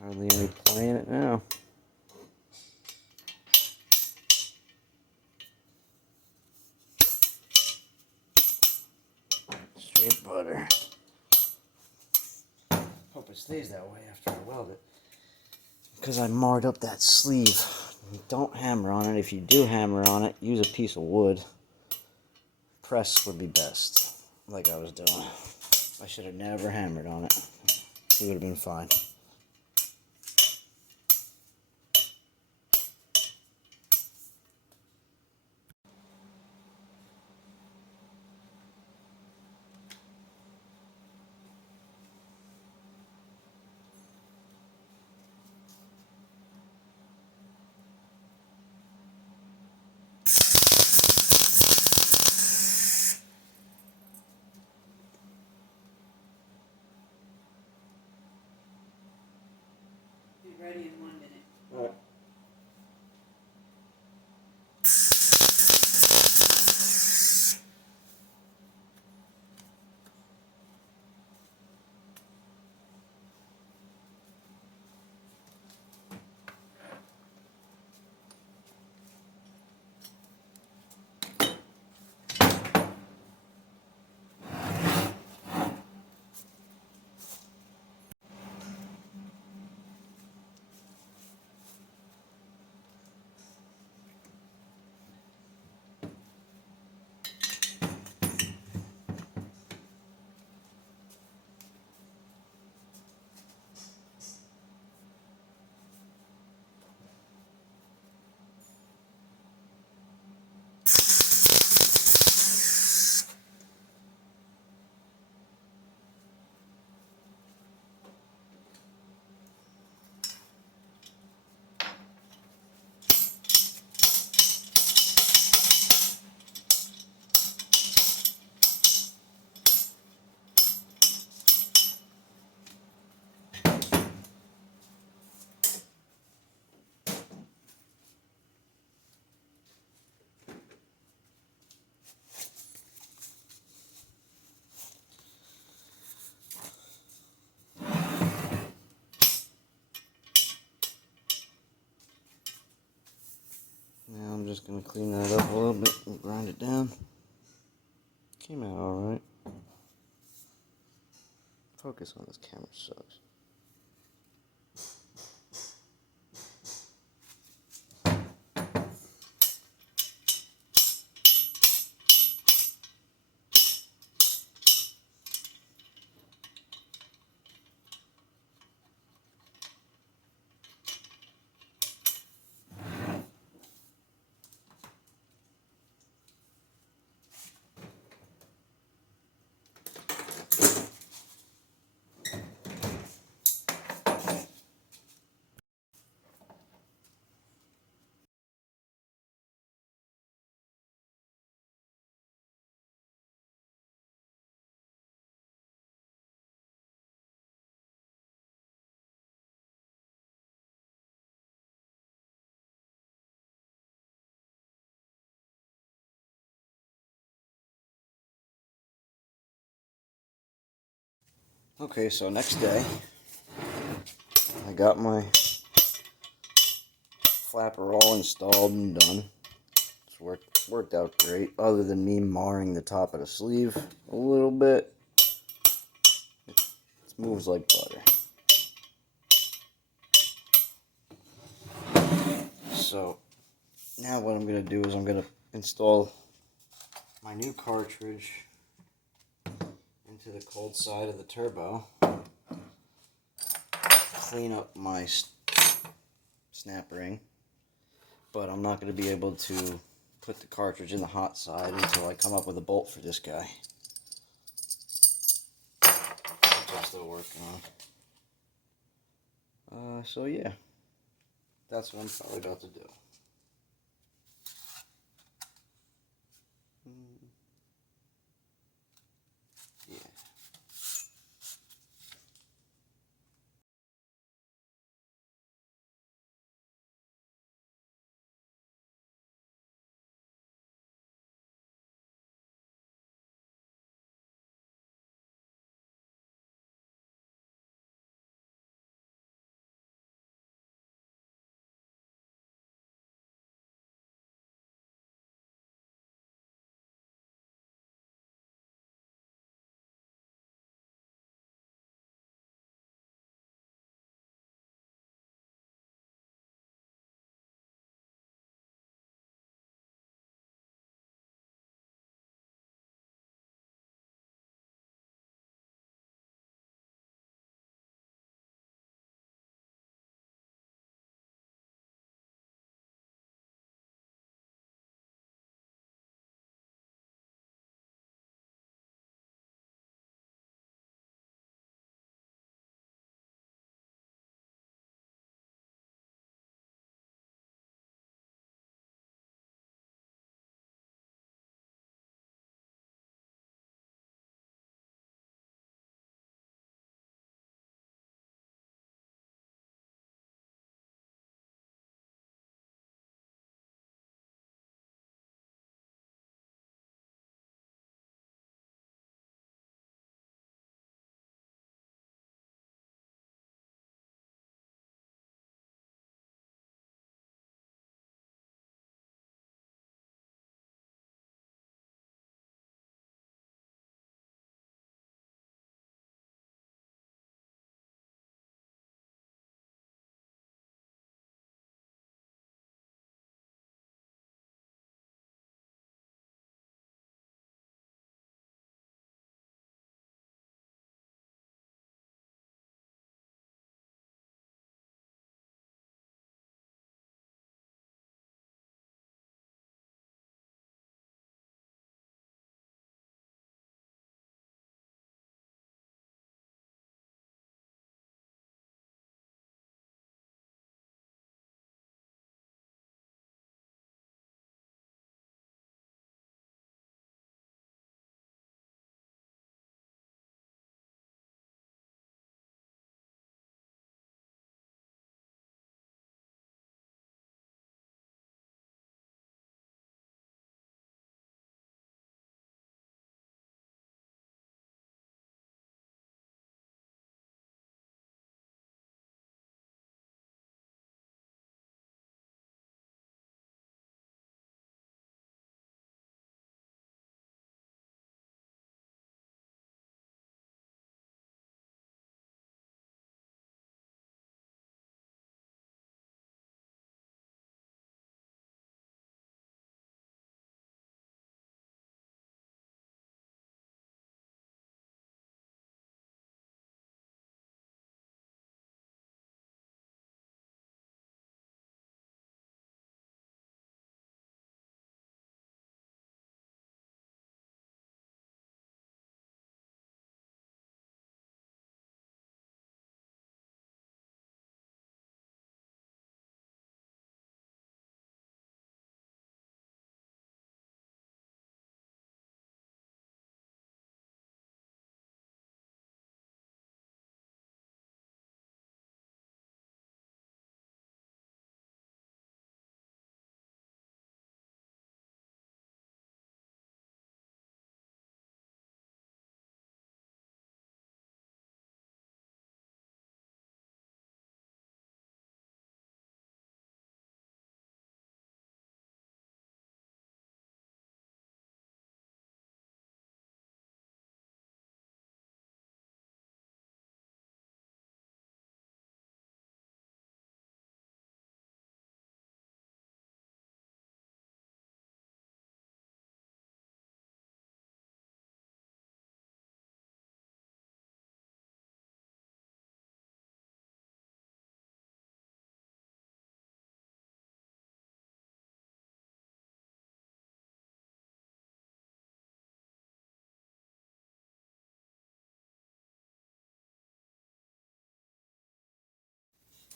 Hardly any play in it now. Straight butter. Hope it stays that way after I weld it, because I marred up that sleeve. Don't hammer on it. If you do hammer on it, use a piece of wood. Press would be best, like I was doing. I should have never hammered on it. It would have been fine. Be ready in 1 minute. All right. Now I'm just going to clean that up a little bit and grind it down. Came out alright. Focus on this camera sucks. Okay, so next day, I got my flapper all installed and done. It's worked out great, other than me marring the top of the sleeve a little bit. It moves like butter. So now what I'm going to do is I'm going to install my new cartridge into the cold side of the turbo, clean up my snap ring, but I'm not going to be able to put the cartridge in the hot side until I come up with a bolt for this guy, which I'm still working on. So yeah, that's what I'm probably about to do. Yeah.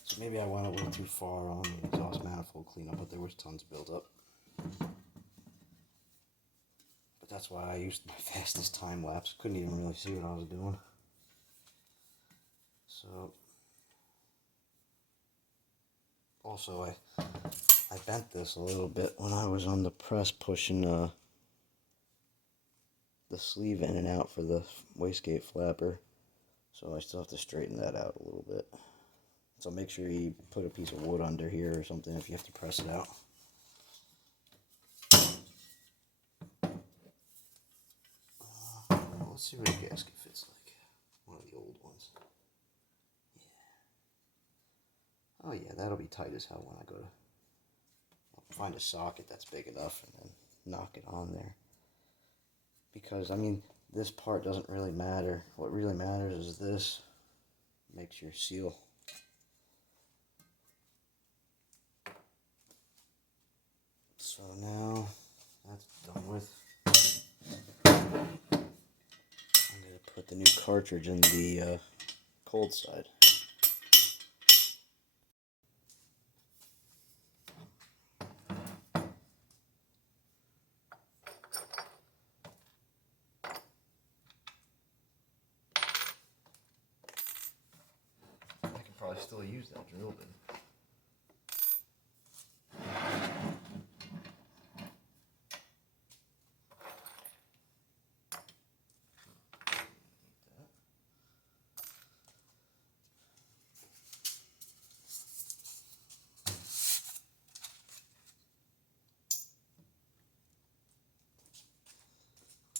So maybe I went a little too far on the exhaust manifold cleanup, but there was tons built up. But that's why I used my fastest time lapse. Couldn't even really see what I was doing. So, also I bent this a little bit when I was on the press pushing the sleeve in and out for the wastegate flapper. So I still have to straighten that out a little bit. So make sure you put a piece of wood under here or something if you have to press it out. Let's see what a gasket fits like. One of the old ones. Yeah. Oh yeah, that'll be tight as hell when I go to find a socket that's big enough and then knock it on there. Because, I mean, this part doesn't really matter. What really matters is this. Makes your seal. So now that's done with. I'm going to put the new cartridge in the cold side. I can probably still use that drill bit.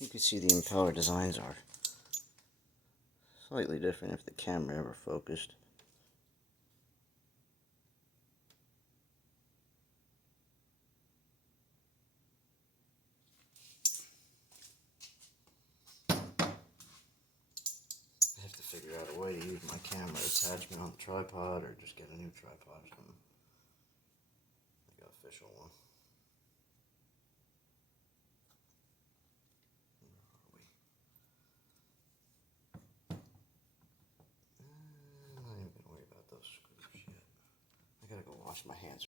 You can see the impeller designs are slightly different if the camera ever focused. I have to figure out a way to use my camera attachment on the tripod or just get a new tripod or something. Like an official one. I'm not even gonna worry about those screws yet. I gotta go wash my hands.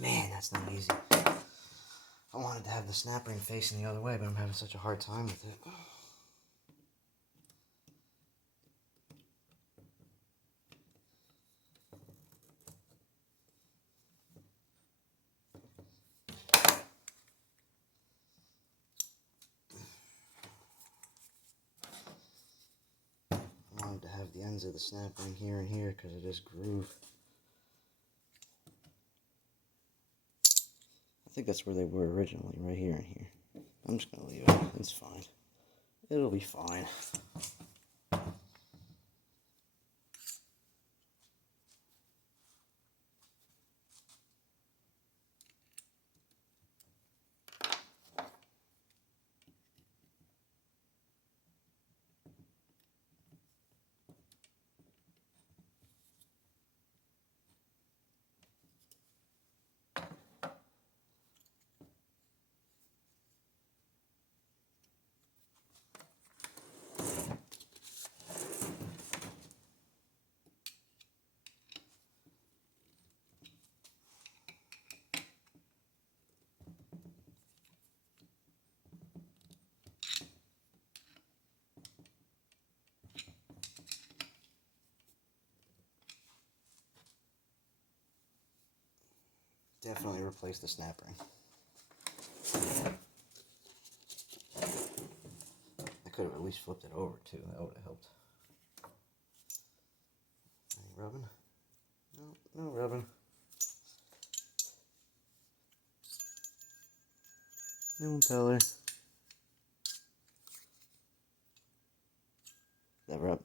Man, that's not easy. I wanted to have the snap ring facing the other way, but I'm having such a hard time with it. I wanted to have the ends of the snap ring here and here because of this groove. I think that's where they were originally, right here and here. I'm just gonna leave it. It's fine. It'll be fine. Definitely replace the snap ring. I could have at least flipped it over too. That would have helped. Any rubbing? No, no rubbing. No impeller.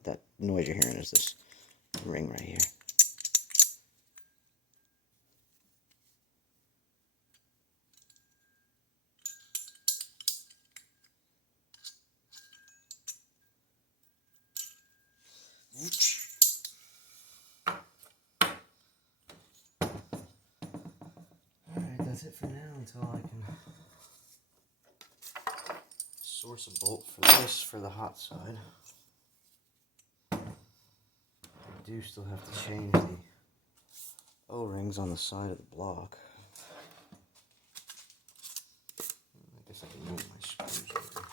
That noise you're hearing is this ring right here. Alright, that's it for now until I can source a bolt for this for the hot side. I do still have to change the O-rings on the side of the block. I guess I can move my screws over.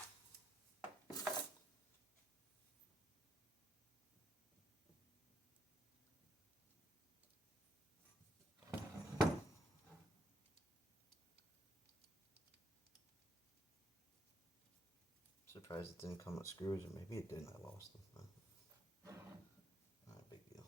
Surprised it didn't come with screws, or maybe it did and I lost them. Not a big deal.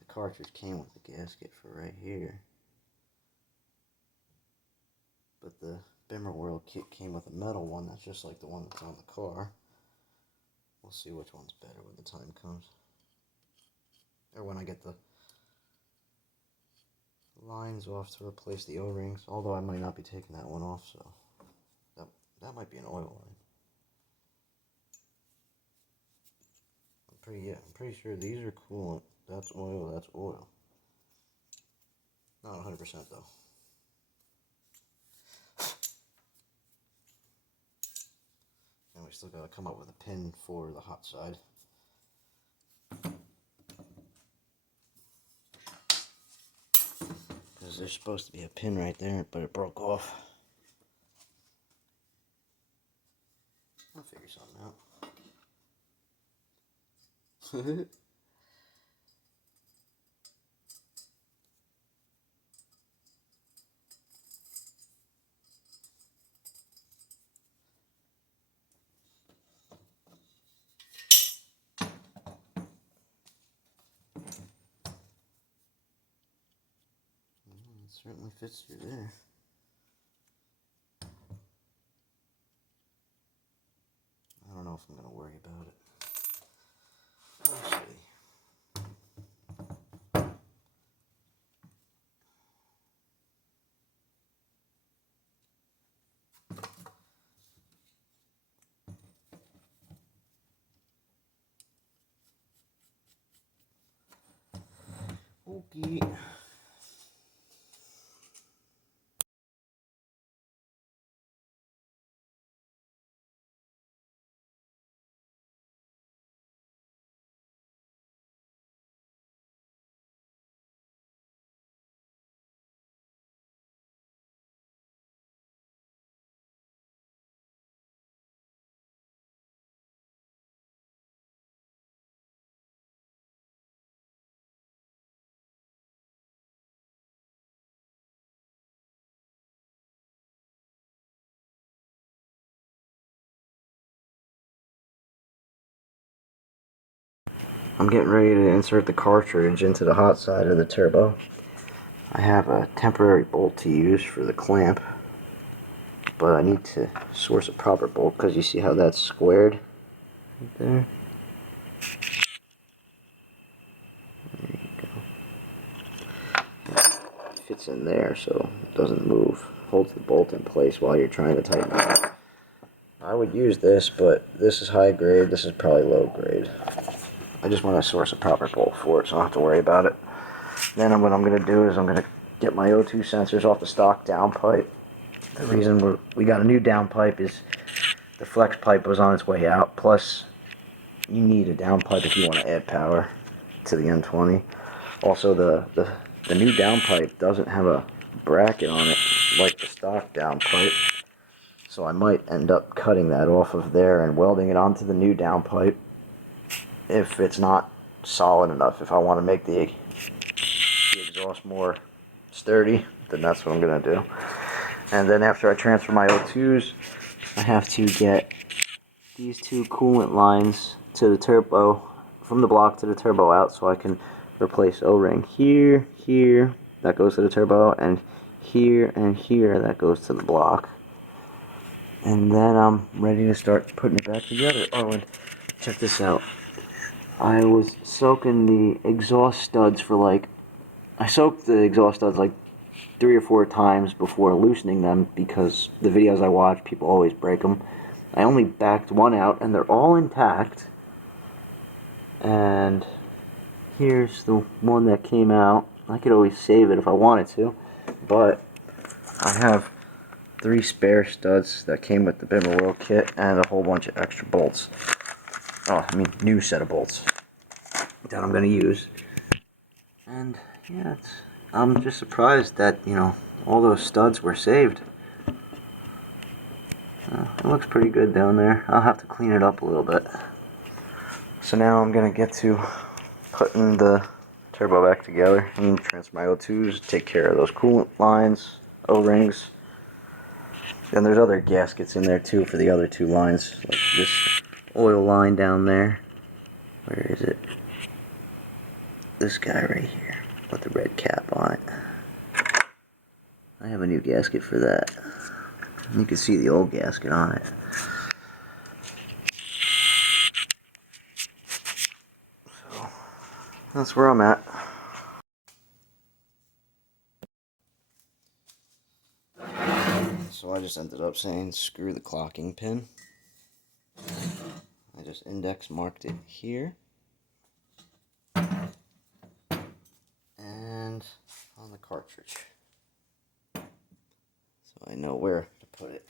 The cartridge came with the gasket for right here. But the Bimmer World kit came with a metal one that's just like the one that's on the car. We'll see which one's better when the time comes. Or when I get the lines off to replace the O-rings. Although I might not be taking that one off, so that might be an oil line. I'm pretty sure these are coolant. That's oil, that's oil. Not 100% though. And we still gotta come up with a pin for the hot side. Because there's supposed to be a pin right there, but it broke off. I'll figure something out. It certainly fits through there. I don't know if I'm going to worry about it. We'll see. Okay. I'm getting ready to insert the cartridge into the hot side of the turbo. I have a temporary bolt to use for the clamp, but I need to source a proper bolt because you see how that's squared right there. There you go. It fits in there so it doesn't move. Holds the bolt in place while you're trying to tighten it up. I would use this, but this is high grade, this is probably low grade. I just want to source a proper bolt for it so I don't have to worry about it. Then what I'm going to do is I'm going to get my O2 sensors off the stock downpipe. The reason we got a new downpipe is the flex pipe was on its way out. Plus, you need a downpipe if you want to add power to the N20. Also, the new downpipe doesn't have a bracket on it like the stock downpipe. So I might end up cutting that off of there and welding it onto the new downpipe if it's not solid enough. If I want to make the exhaust more sturdy, then that's what I'm going to do. And then after I transfer my O2s, I have to get these two coolant lines to the turbo, from the block to the turbo out, so I can replace O-ring here, here, that goes to the turbo, and here, that goes to the block. And then I'm ready to start putting it back together. Oh, and check this out. I was soaking the exhaust studs for like, I soaked the exhaust studs like 3 or 4 times before loosening them because the videos I watch, people always break them. I only backed one out and they're all intact. And here's the one that came out. I could always save it if I wanted to, but I have 3 spare studs that came with the BMW World kit and a whole bunch of extra bolts. Oh, I mean, new set of bolts that I'm gonna use. And yeah, I'm just surprised that, you know, all those studs were saved. It looks pretty good down there. I'll have to clean it up a little bit. So now I'm gonna get to putting the turbo back together and transfer my O2s, take care of those coolant lines, O-rings. And there's other gaskets in there too for the other 2 lines, like this oil line down there. Where is it? This guy right here with the red cap on it. I have a new gasket for that. You can see the old gasket on it. So that's where I'm at. So I just ended up saying screw the clocking pin. I just index marked it here. And on the cartridge. So I know where to put it.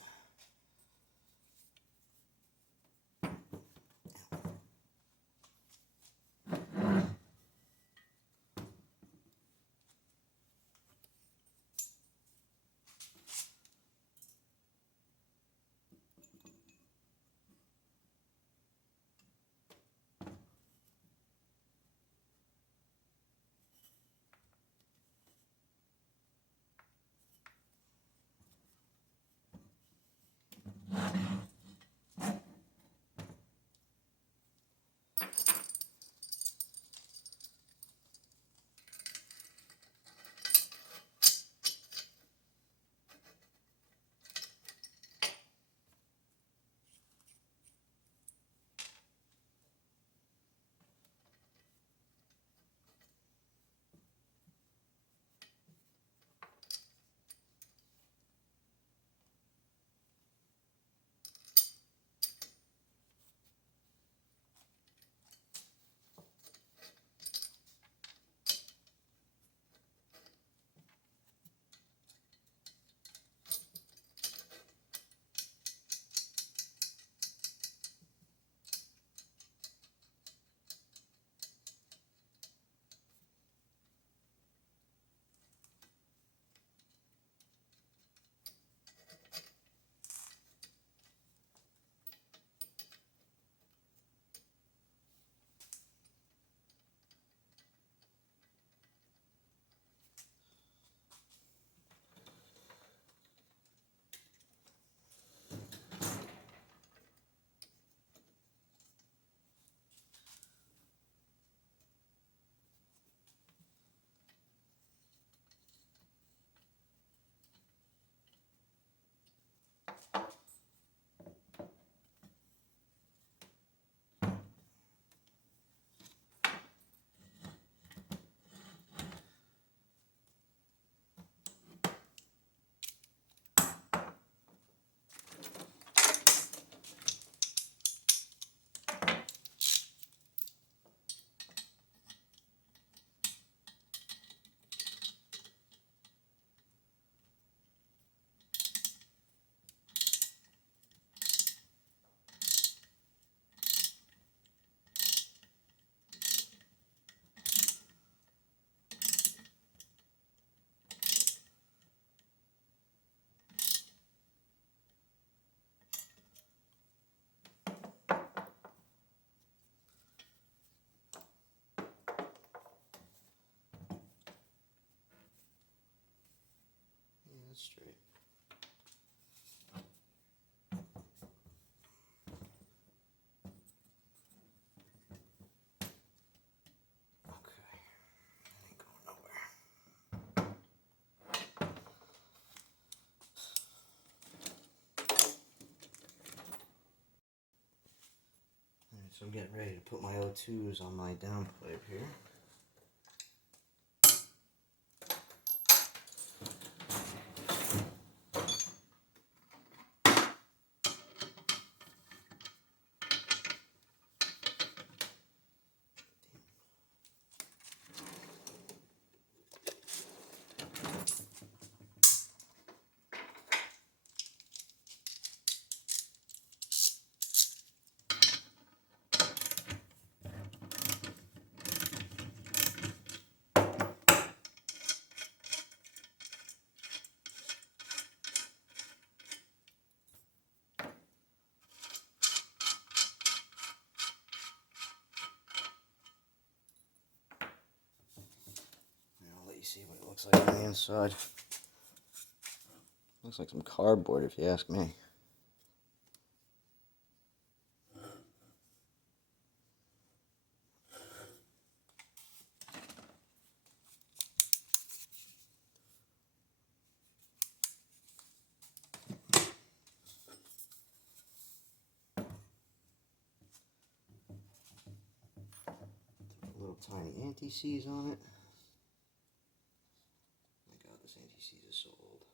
So I'm getting ready to put my O2s on my downpipe here. I'll let you see what it looks like on the inside. Looks like some cardboard if you ask me. Little tiny anti-seize on it. My God, this anti-seize is so old.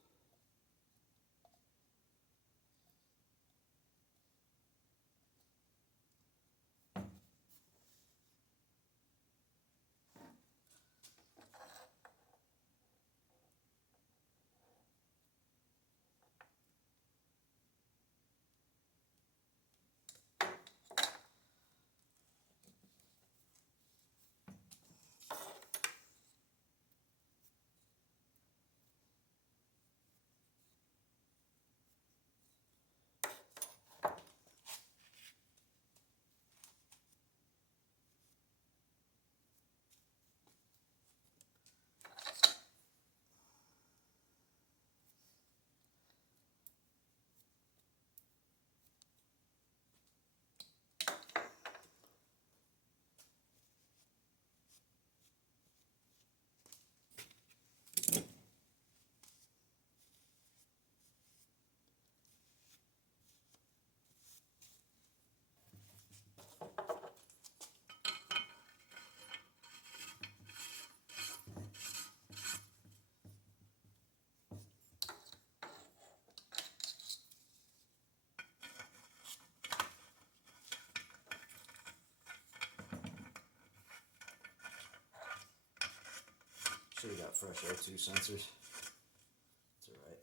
Should have got fresh O2 sensors. It's alright.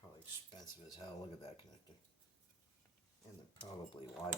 Probably expensive as hell. Look at that connector. And they're probably wide.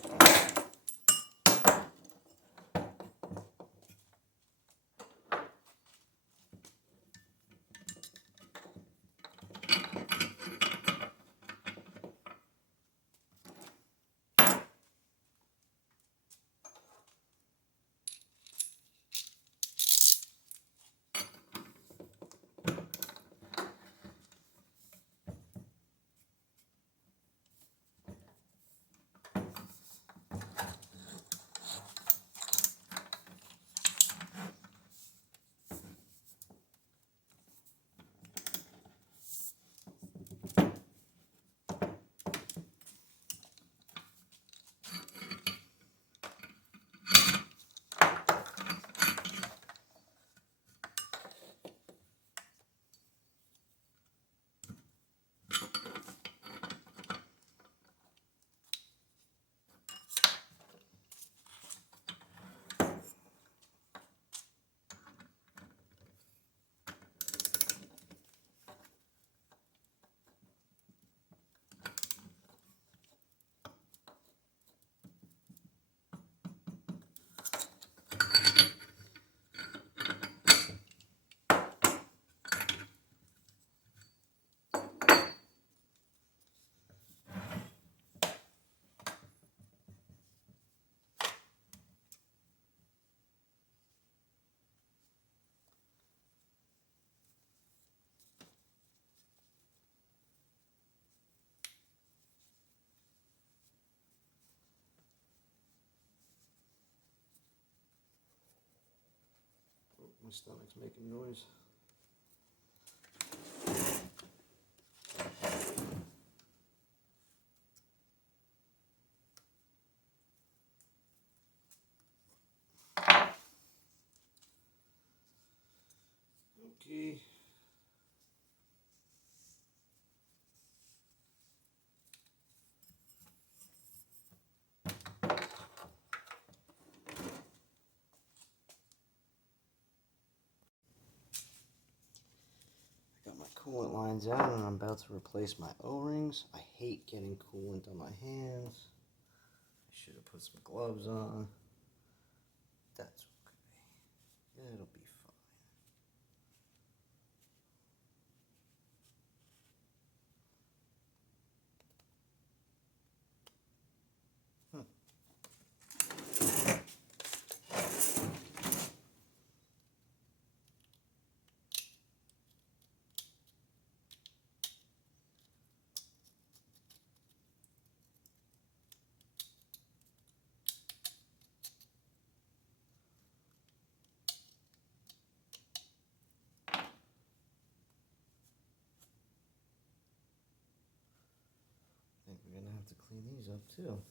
My stomach's making noise. Okay. Got my coolant lines out and I'm about to replace my O-rings. I hate getting coolant on my hands. I should have put some gloves on. That's okay. It'll be fine. I think we're gonna have to clean these up too.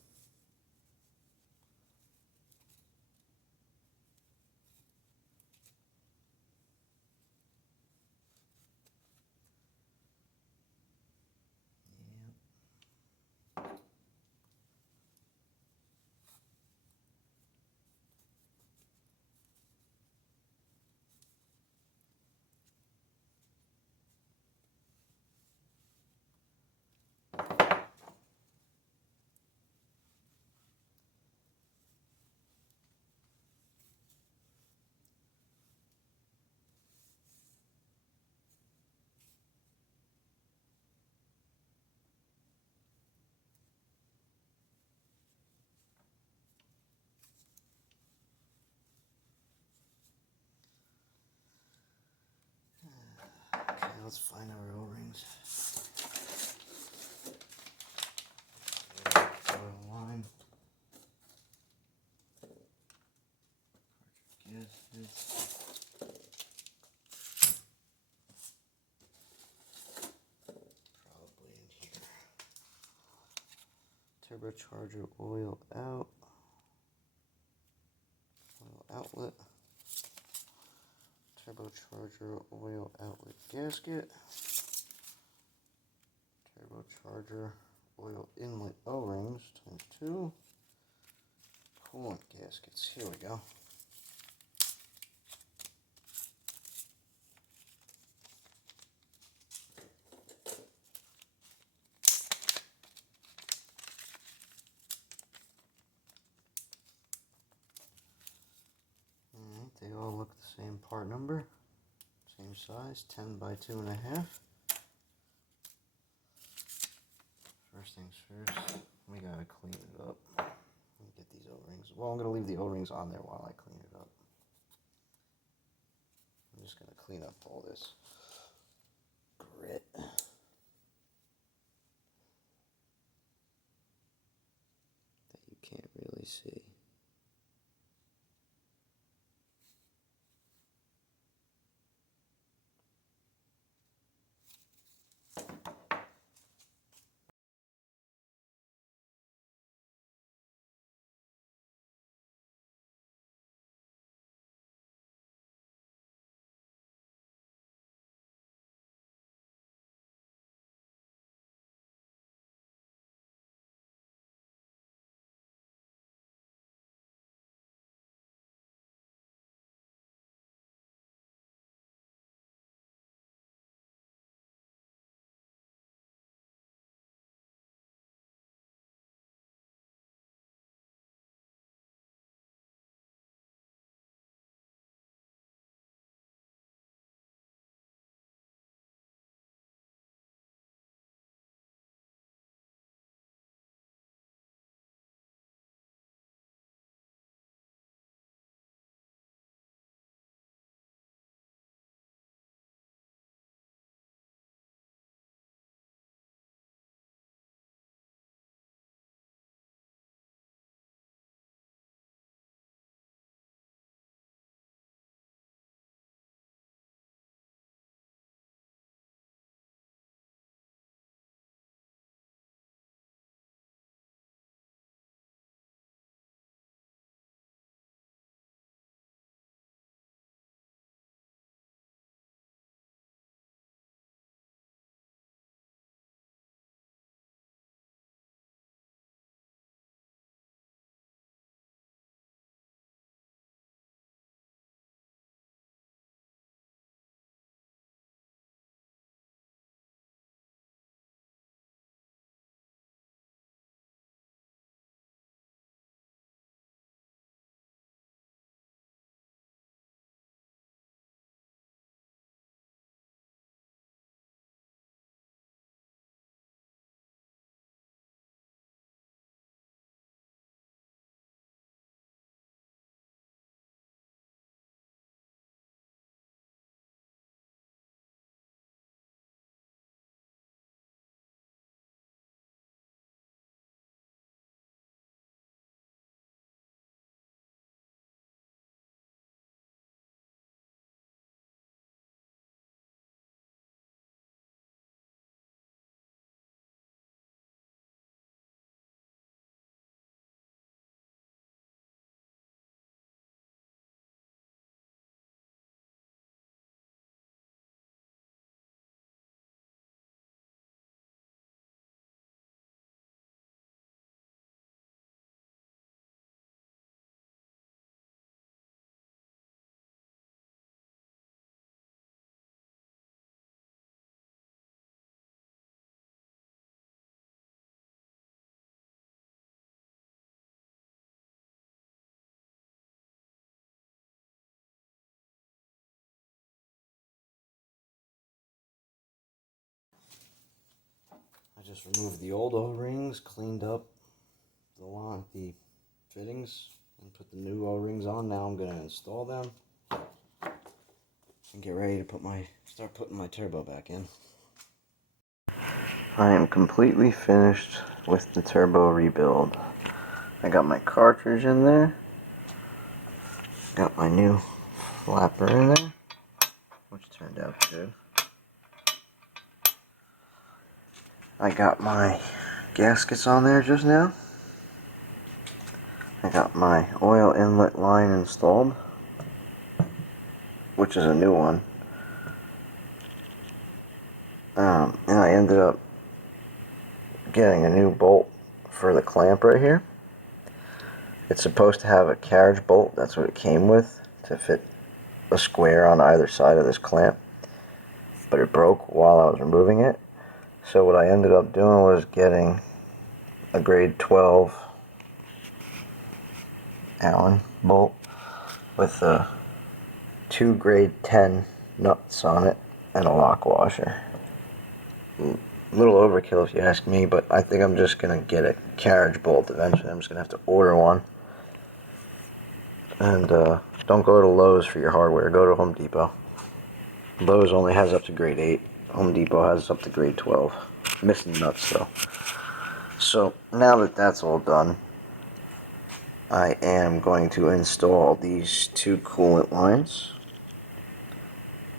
Okay, let's find our O-rings. Oil line. Gaskets. Probably in here. Turbocharger oil out. Oil outlet. Turbocharger oil outlet gasket. Turbocharger oil inlet O-rings ×2. Coolant gaskets. Here we go. Alright, they all look the same part number. Same size, 10 by 2.5. First things first, we gotta clean it up. Let me get these O-rings. Well, I'm gonna leave the O-rings on there while I clean it up. I'm just gonna clean up all this grit that you can't really see. just removed the old O-rings, cleaned up the fittings, and put the new O-rings on. Now I'm gonna install them and get ready to start putting my turbo back in. I am completely finished with the turbo rebuild. I got my cartridge in there, got my new flapper in there, which turned out good. I got my gaskets on there just now. I got my oil inlet line installed, which is a new one. And I ended up getting a new bolt for the clamp right here. It's supposed to have a carriage bolt, that's what it came with, to fit a square on either side of this clamp. But it broke while I was removing it. So what I ended up doing was getting a grade 12 Allen bolt with 2 grade 10 nuts on it and a lock washer. A little overkill if you ask me, but I think I'm just going to get a carriage bolt eventually. I'm just going to have to order one. And don't go to Lowe's for your hardware, go to Home Depot. Lowe's only has up to grade 8. Home Depot has up to grade 12. Missing nuts though. So now that that's all done, I am going to install these 2 coolant lines,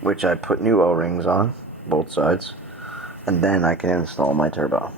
which I put new O-rings on, both sides, and then I can install my turbo.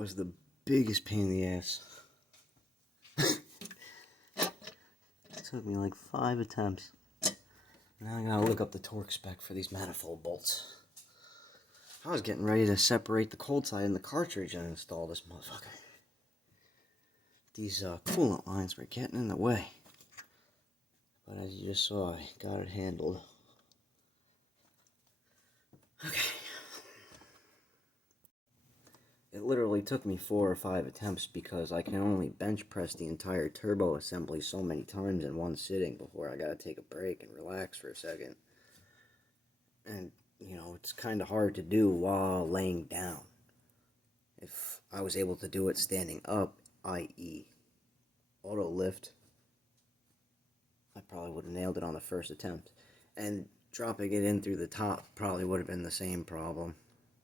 was the biggest pain in the ass. It took me like 5 attempts. Now I gotta look up the torque spec for these manifold bolts. I was getting ready to separate the cold side and the cartridge and install this motherfucker. These coolant lines were getting in the way. But as you just saw, I got it handled. Okay. It literally took me 4 or 5 attempts because I can only bench press the entire turbo assembly so many times in one sitting before I gotta take a break and relax for a second. And, you know, it's kind of hard to do while laying down. If I was able to do it standing up, i.e. auto lift, I probably would have nailed it on the first attempt. And dropping it in through the top probably would have been the same problem.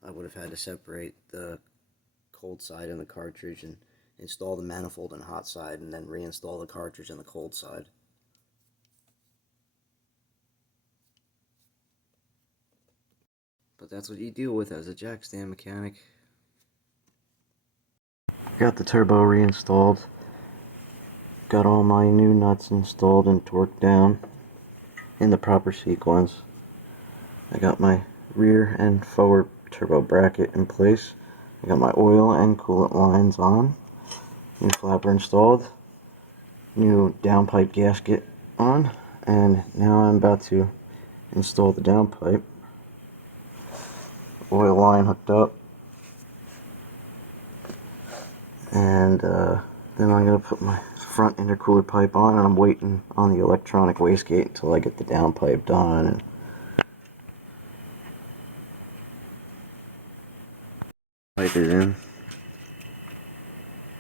I would have had to separate the cold side and the cartridge and install the manifold and hot side and then reinstall the cartridge and the cold side. But that's what you deal with as a jack stand mechanic. Got the turbo reinstalled. Got all my new nuts installed and torqued down in the proper sequence. I got my rear and forward turbo bracket in place. I got my oil and coolant lines on. New flapper installed. New downpipe gasket on. And now I'm about to install the downpipe. Oil line hooked up. And then I'm going to put my front intercooler pipe on, and I'm waiting on the electronic wastegate until I get the downpipe done. And pipe it in.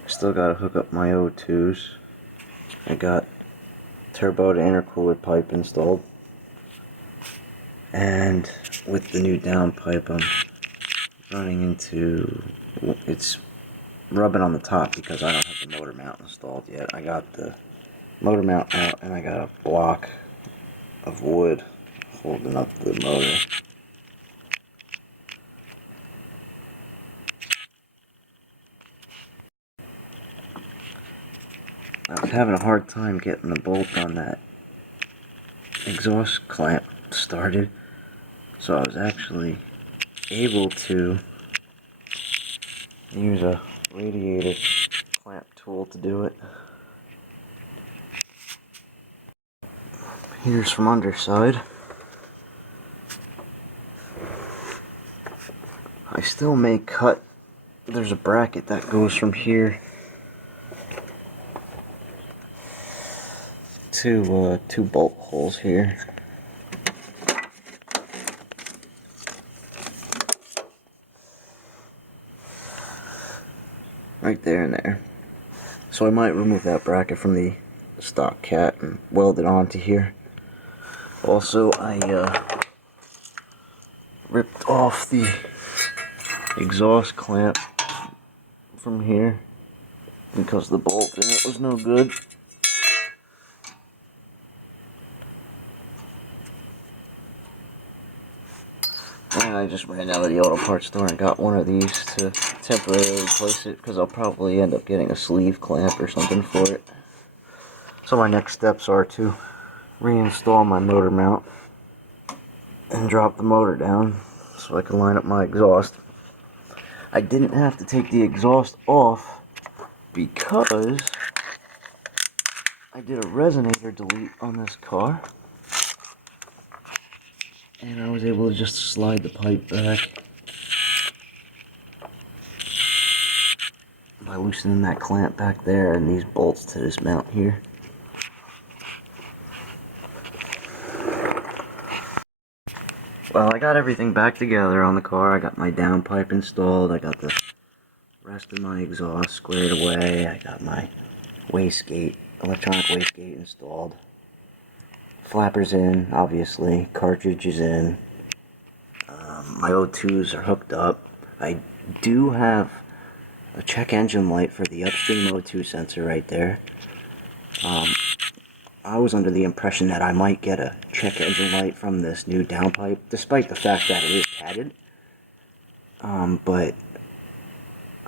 Still got to hook up my O2s. I got turbo to intercooler pipe installed. And with the new downpipe, I'm running into, it's rubbing on the top because I don't have the motor mount installed yet. I got the motor mount out and I got a block of wood holding up the motor. I was having a hard time getting the bolt on that exhaust clamp started, so I was actually able to use a radiator clamp tool to do it. Here's from underside. I still may cut, there's a bracket that goes from here to 2 bolt holes here. Right there and there. So I might remove that bracket from the stock cat and weld it onto here. Also, I ripped off the exhaust clamp from here because the bolt in it was no good. And I just ran out of the auto parts store and got one of these to temporarily replace it because I'll probably end up getting a sleeve clamp or something for it. So my next steps are to reinstall my motor mount and drop the motor down so I can line up my exhaust. I didn't have to take the exhaust off because I did a resonator delete on this car. And I was able to just slide the pipe back by loosening that clamp back there and these bolts to this mount here. Well, I got everything back together on the car. I got my downpipe installed. I got the rest of my exhaust squared away. I got my wastegate, electronic wastegate installed. Flappers in, obviously. Cartridge is in. My O2s are hooked up. I do have a check engine light for the upstream O2 sensor right there. I was under the impression that I might get a check engine light from this new downpipe, despite the fact that it is padded. But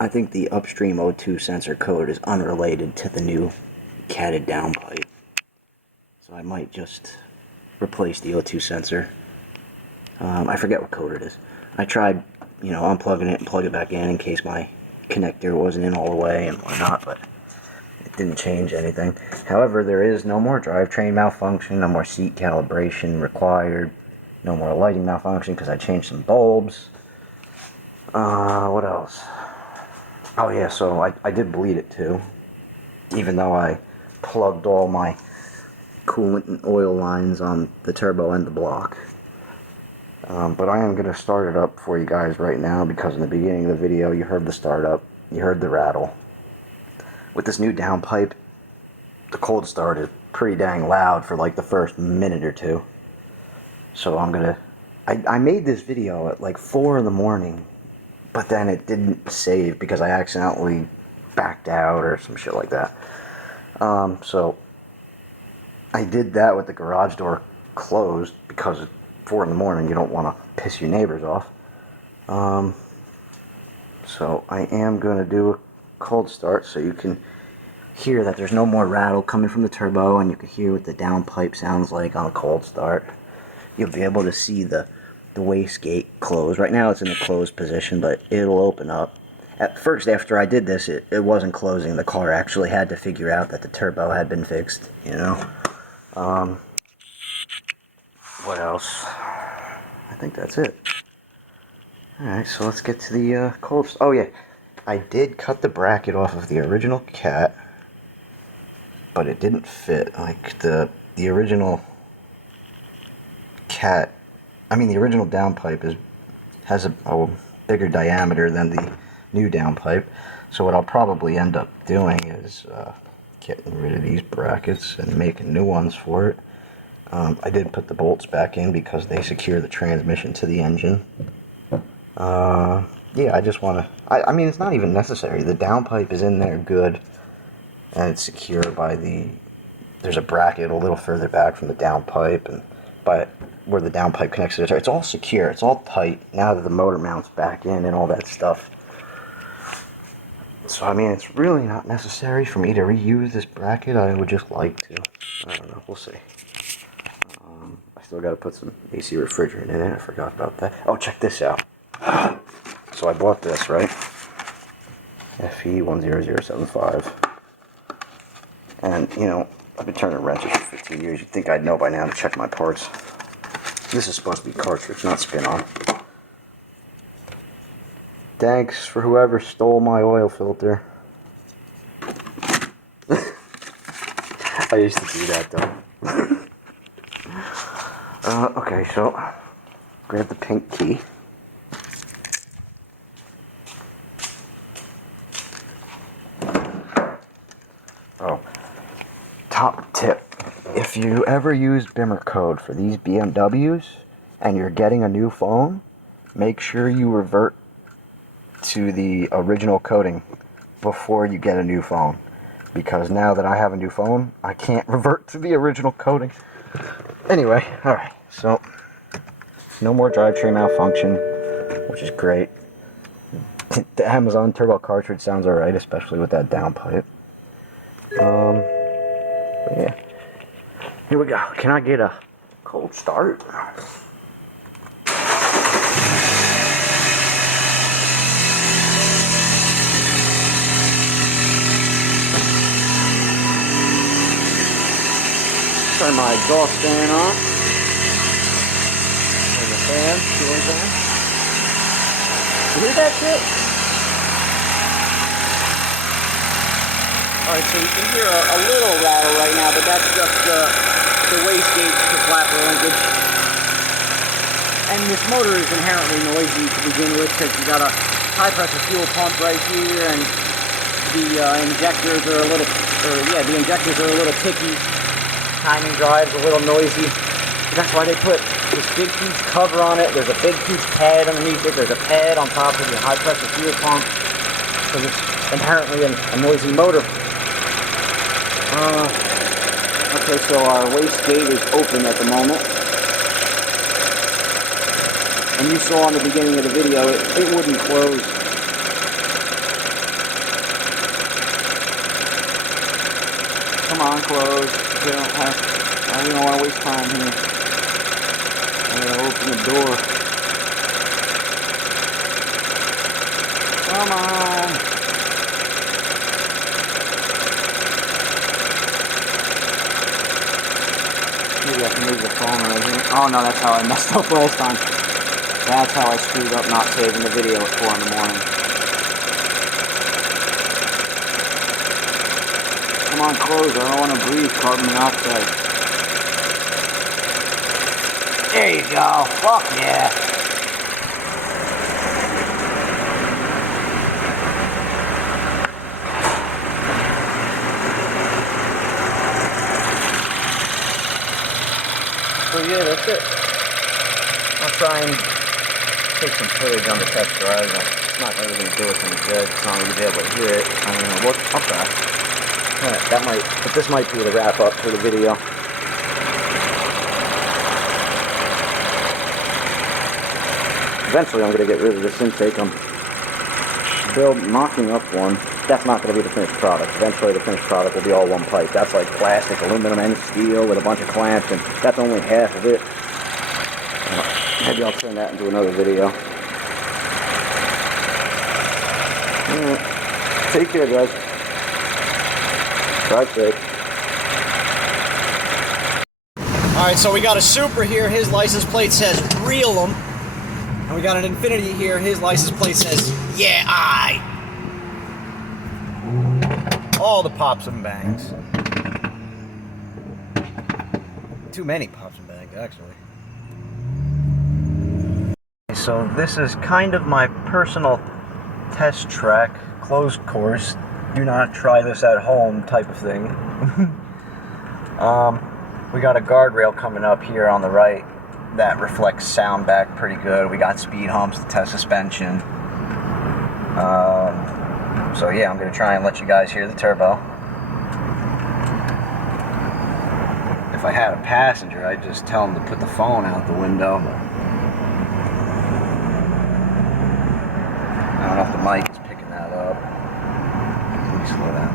I think the upstream O2 sensor code is unrelated to the new catted downpipe. So I might just replace the O2 sensor. I forget what code it is. I tried, you know, unplugging it and plug it back in case my connector wasn't in all the way and whatnot, but it didn't change anything. However, there is no more drivetrain malfunction, no more seat calibration required, no more lighting malfunction because I changed some bulbs. What else? Oh yeah, so I did bleed it too, even though I plugged all my coolant and oil lines on the turbo and the block. But I am going to start it up for you guys right now because in the beginning of the video you heard the startup, you heard the rattle. With this new downpipe, the cold start is pretty dang loud for like the first minute or two. So I'm going to... I made this video at like 4 in the morning, but then it didn't save because I accidentally backed out or some shit like that. So I did that with the garage door closed because at 4 in the morning you don't want to piss your neighbors off. So I am going to do a cold start so you can hear that there's no more rattle coming from the turbo, and you can hear what the downpipe sounds like on a cold start. You'll be able to see the wastegate close. Right now it's in the closed position, but it'll open up. At first, after I did this, it wasn't closing. The car actually had to figure out that the turbo had been fixed, you know. What else? I think that's it. Alright, so let's get to the cold... Oh yeah, I did cut the bracket off of the original cat, but it didn't fit. Like, the original cat... I mean, the original downpipe has a bigger diameter than the new downpipe, so what I'll probably end up doing is getting rid of these brackets and making new ones for it. I did put the bolts back in because they secure the transmission to the engine. Yeah, I just want to... I mean, it's not even necessary. The downpipe is in there good, and it's secure by the... There's a bracket a little further back from the downpipe, and by where the downpipe connects to the turbo. It's all secure. It's all tight now that the motor mounts back in and all that stuff. So, I mean, it's really not necessary for me to reuse this bracket. I would just like to. I don't know. We'll see. I still got to put some AC refrigerant in it. I forgot about that. Oh, check this out. So I bought this, right? FE10075. And, you know, I've been turning wrenches for 15 years. You'd think I'd know by now to check my parts. This is supposed to be cartridge, not spin-on. Thanks for whoever stole my oil filter. I used to do that, though. Okay, so grab the pink key. Oh, top tip. If you ever use BIMR code for these BMWs and you're getting a new phone, make sure you revert to the original coding before you get a new phone. Because now that I have a new phone, I can't revert to the original coding. Anyway, alright, so no more drivetrain malfunction, which is great. The Amazon turbo cartridge sounds alright, especially with that downpipe. But yeah. Here we go. Can I get a cold start? Turn my exhaust fan on. Turn the fan, cooling fan. You hear that shit? Alright, so you can hear a little rattle right now, but that's just the wastegate for flapper linkage. And this motor is inherently noisy to begin with because you got a high pressure fuel pump right here, and the injectors are a little ticky. Timing drive's a little noisy. That's why they put this big huge cover on it. There's a big huge pad underneath it. There's a pad on top of the high pressure fuel pump because it's inherently a noisy motor. Okay, so our wastegate is open at the moment. And you saw in the beginning of the video, it wouldn't close. Come on, close. We don't want to waste time here. I gotta open the door. Come on. Maybe I can move the phone right here. Oh no, that's how I messed up last time. That's how I screwed up not saving the video at 4 in the morning. Come on, close. I don't want to breathe carbon monoxide. There you go. Fuck yeah. So yeah, that's it. I'll try and take some footage on the test drive. It's not really going to do us any good. It's not going to be able to hear it. I don't know what. I'll try. That might, but this might be the wrap up for the video. Eventually I'm going to get rid of this intake. I'm knocking up one. That's not going to be the finished product. Eventually the finished product will be all one pipe. That's like plastic, aluminum, and steel with a bunch of clamps, and that's only half of it. Maybe I'll turn that into another video. Alright. Take care, guys. Drive safe. Alright, so we got a Supra here. His license plate says reel 'em. And we got an Infiniti here. His license plate says, yeah, I. All the pops and bangs. Too many pops and bangs, actually. So this is kind of my personal test track, closed course. Do not try this at home type of thing. We got a guardrail coming up here on the right that reflects sound back pretty good. We got speed humps to test suspension. So yeah, I'm going to try and let you guys hear the turbo. If I had a passenger, I'd just tell them to put the phone out the window. But I don't know if the mic is picking that up. Let me slow down.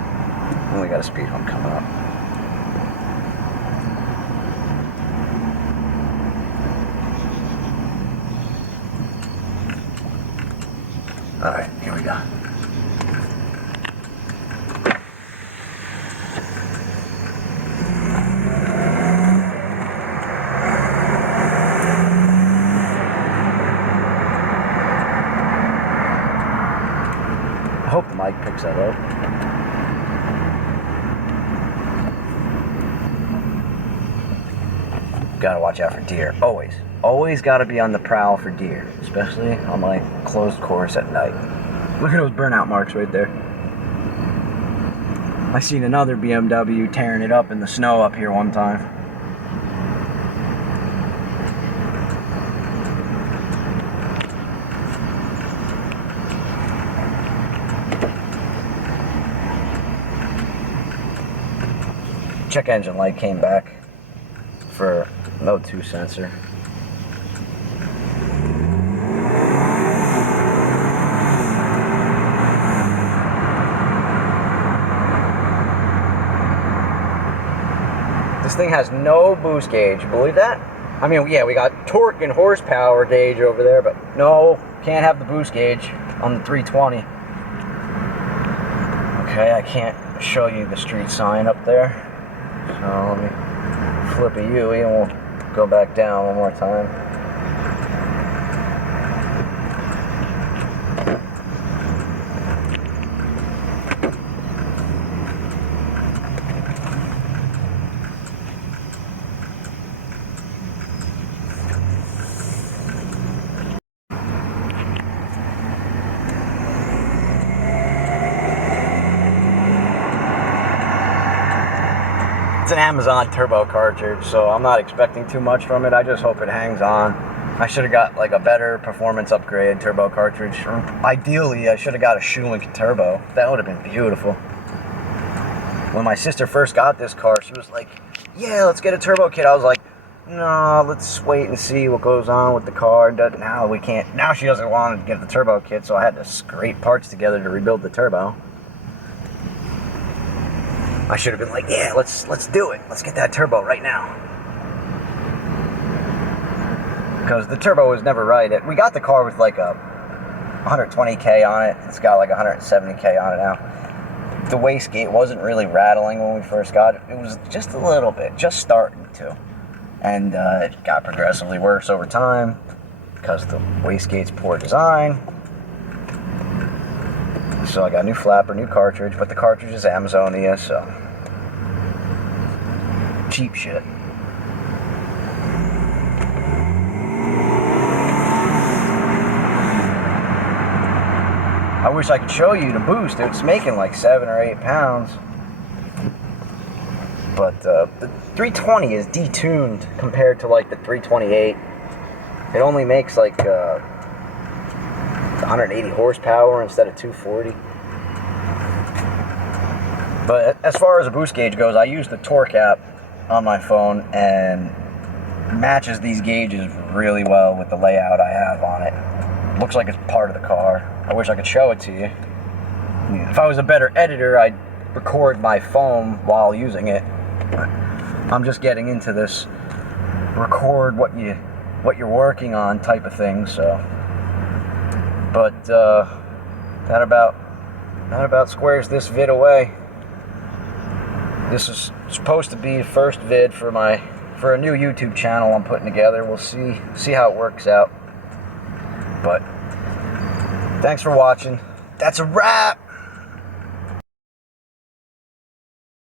And we got a speed hump coming up. Alright, here we go. I hope the mic picks that up. Gotta watch out for deer, always. Always gotta be on the prowl for deer, especially on my closed course at night. Look at those burnout marks right there. I seen another BMW tearing it up in the snow up here one time. Check engine light came back for no 2 sensor. This thing has no boost gauge, believe that? I mean, yeah, we got torque and horsepower gauge over there, but no, can't have the boost gauge on the 320. Okay, I can't show you the street sign up there. So let me flip a U-ey and we'll go back down one more time. It's an Amazon turbo cartridge, so I'm not expecting too much from it. I just hope it hangs on. I should have got like a better performance upgrade turbo cartridge. Or ideally, I should have got a Shoelink turbo. That would have been beautiful. When my sister first got this car, she was like, yeah, let's get a turbo kit. I was like, no, let's wait and see what goes on with the car. Now we can't. Now she doesn't want to get the turbo kit, so I had to scrape parts together to rebuild the turbo. I should have been like, yeah, let's do it. Let's get that turbo right now. Because the turbo was never right. We got the car with like a 120K on it. It's got like 170K on it now. The wastegate wasn't really rattling when we first got it. It was just a little bit, just starting to. And it got progressively worse over time because the wastegate's poor design. So I got a new flapper, new cartridge, but the cartridge is Amazonia, so cheap shit. I wish I could show you the boost. It's making like 7 or 8 pounds. But the 320 is detuned compared to like the 328. It only makes like 180 horsepower instead of 240. But as far as the boost gauge goes, I use the torque app on my phone and matches these gauges really well with the layout I have on it. Looks like it's part of the car. I wish I could show it to you. If I was a better editor, I'd record my phone while using it. I'm just getting into this record what you're working on type of thing, so. But that about squares this vid away. This is supposed to be the first vid for a new YouTube channel I'm putting together. We'll see how it works out. But thanks for watching. That's a wrap.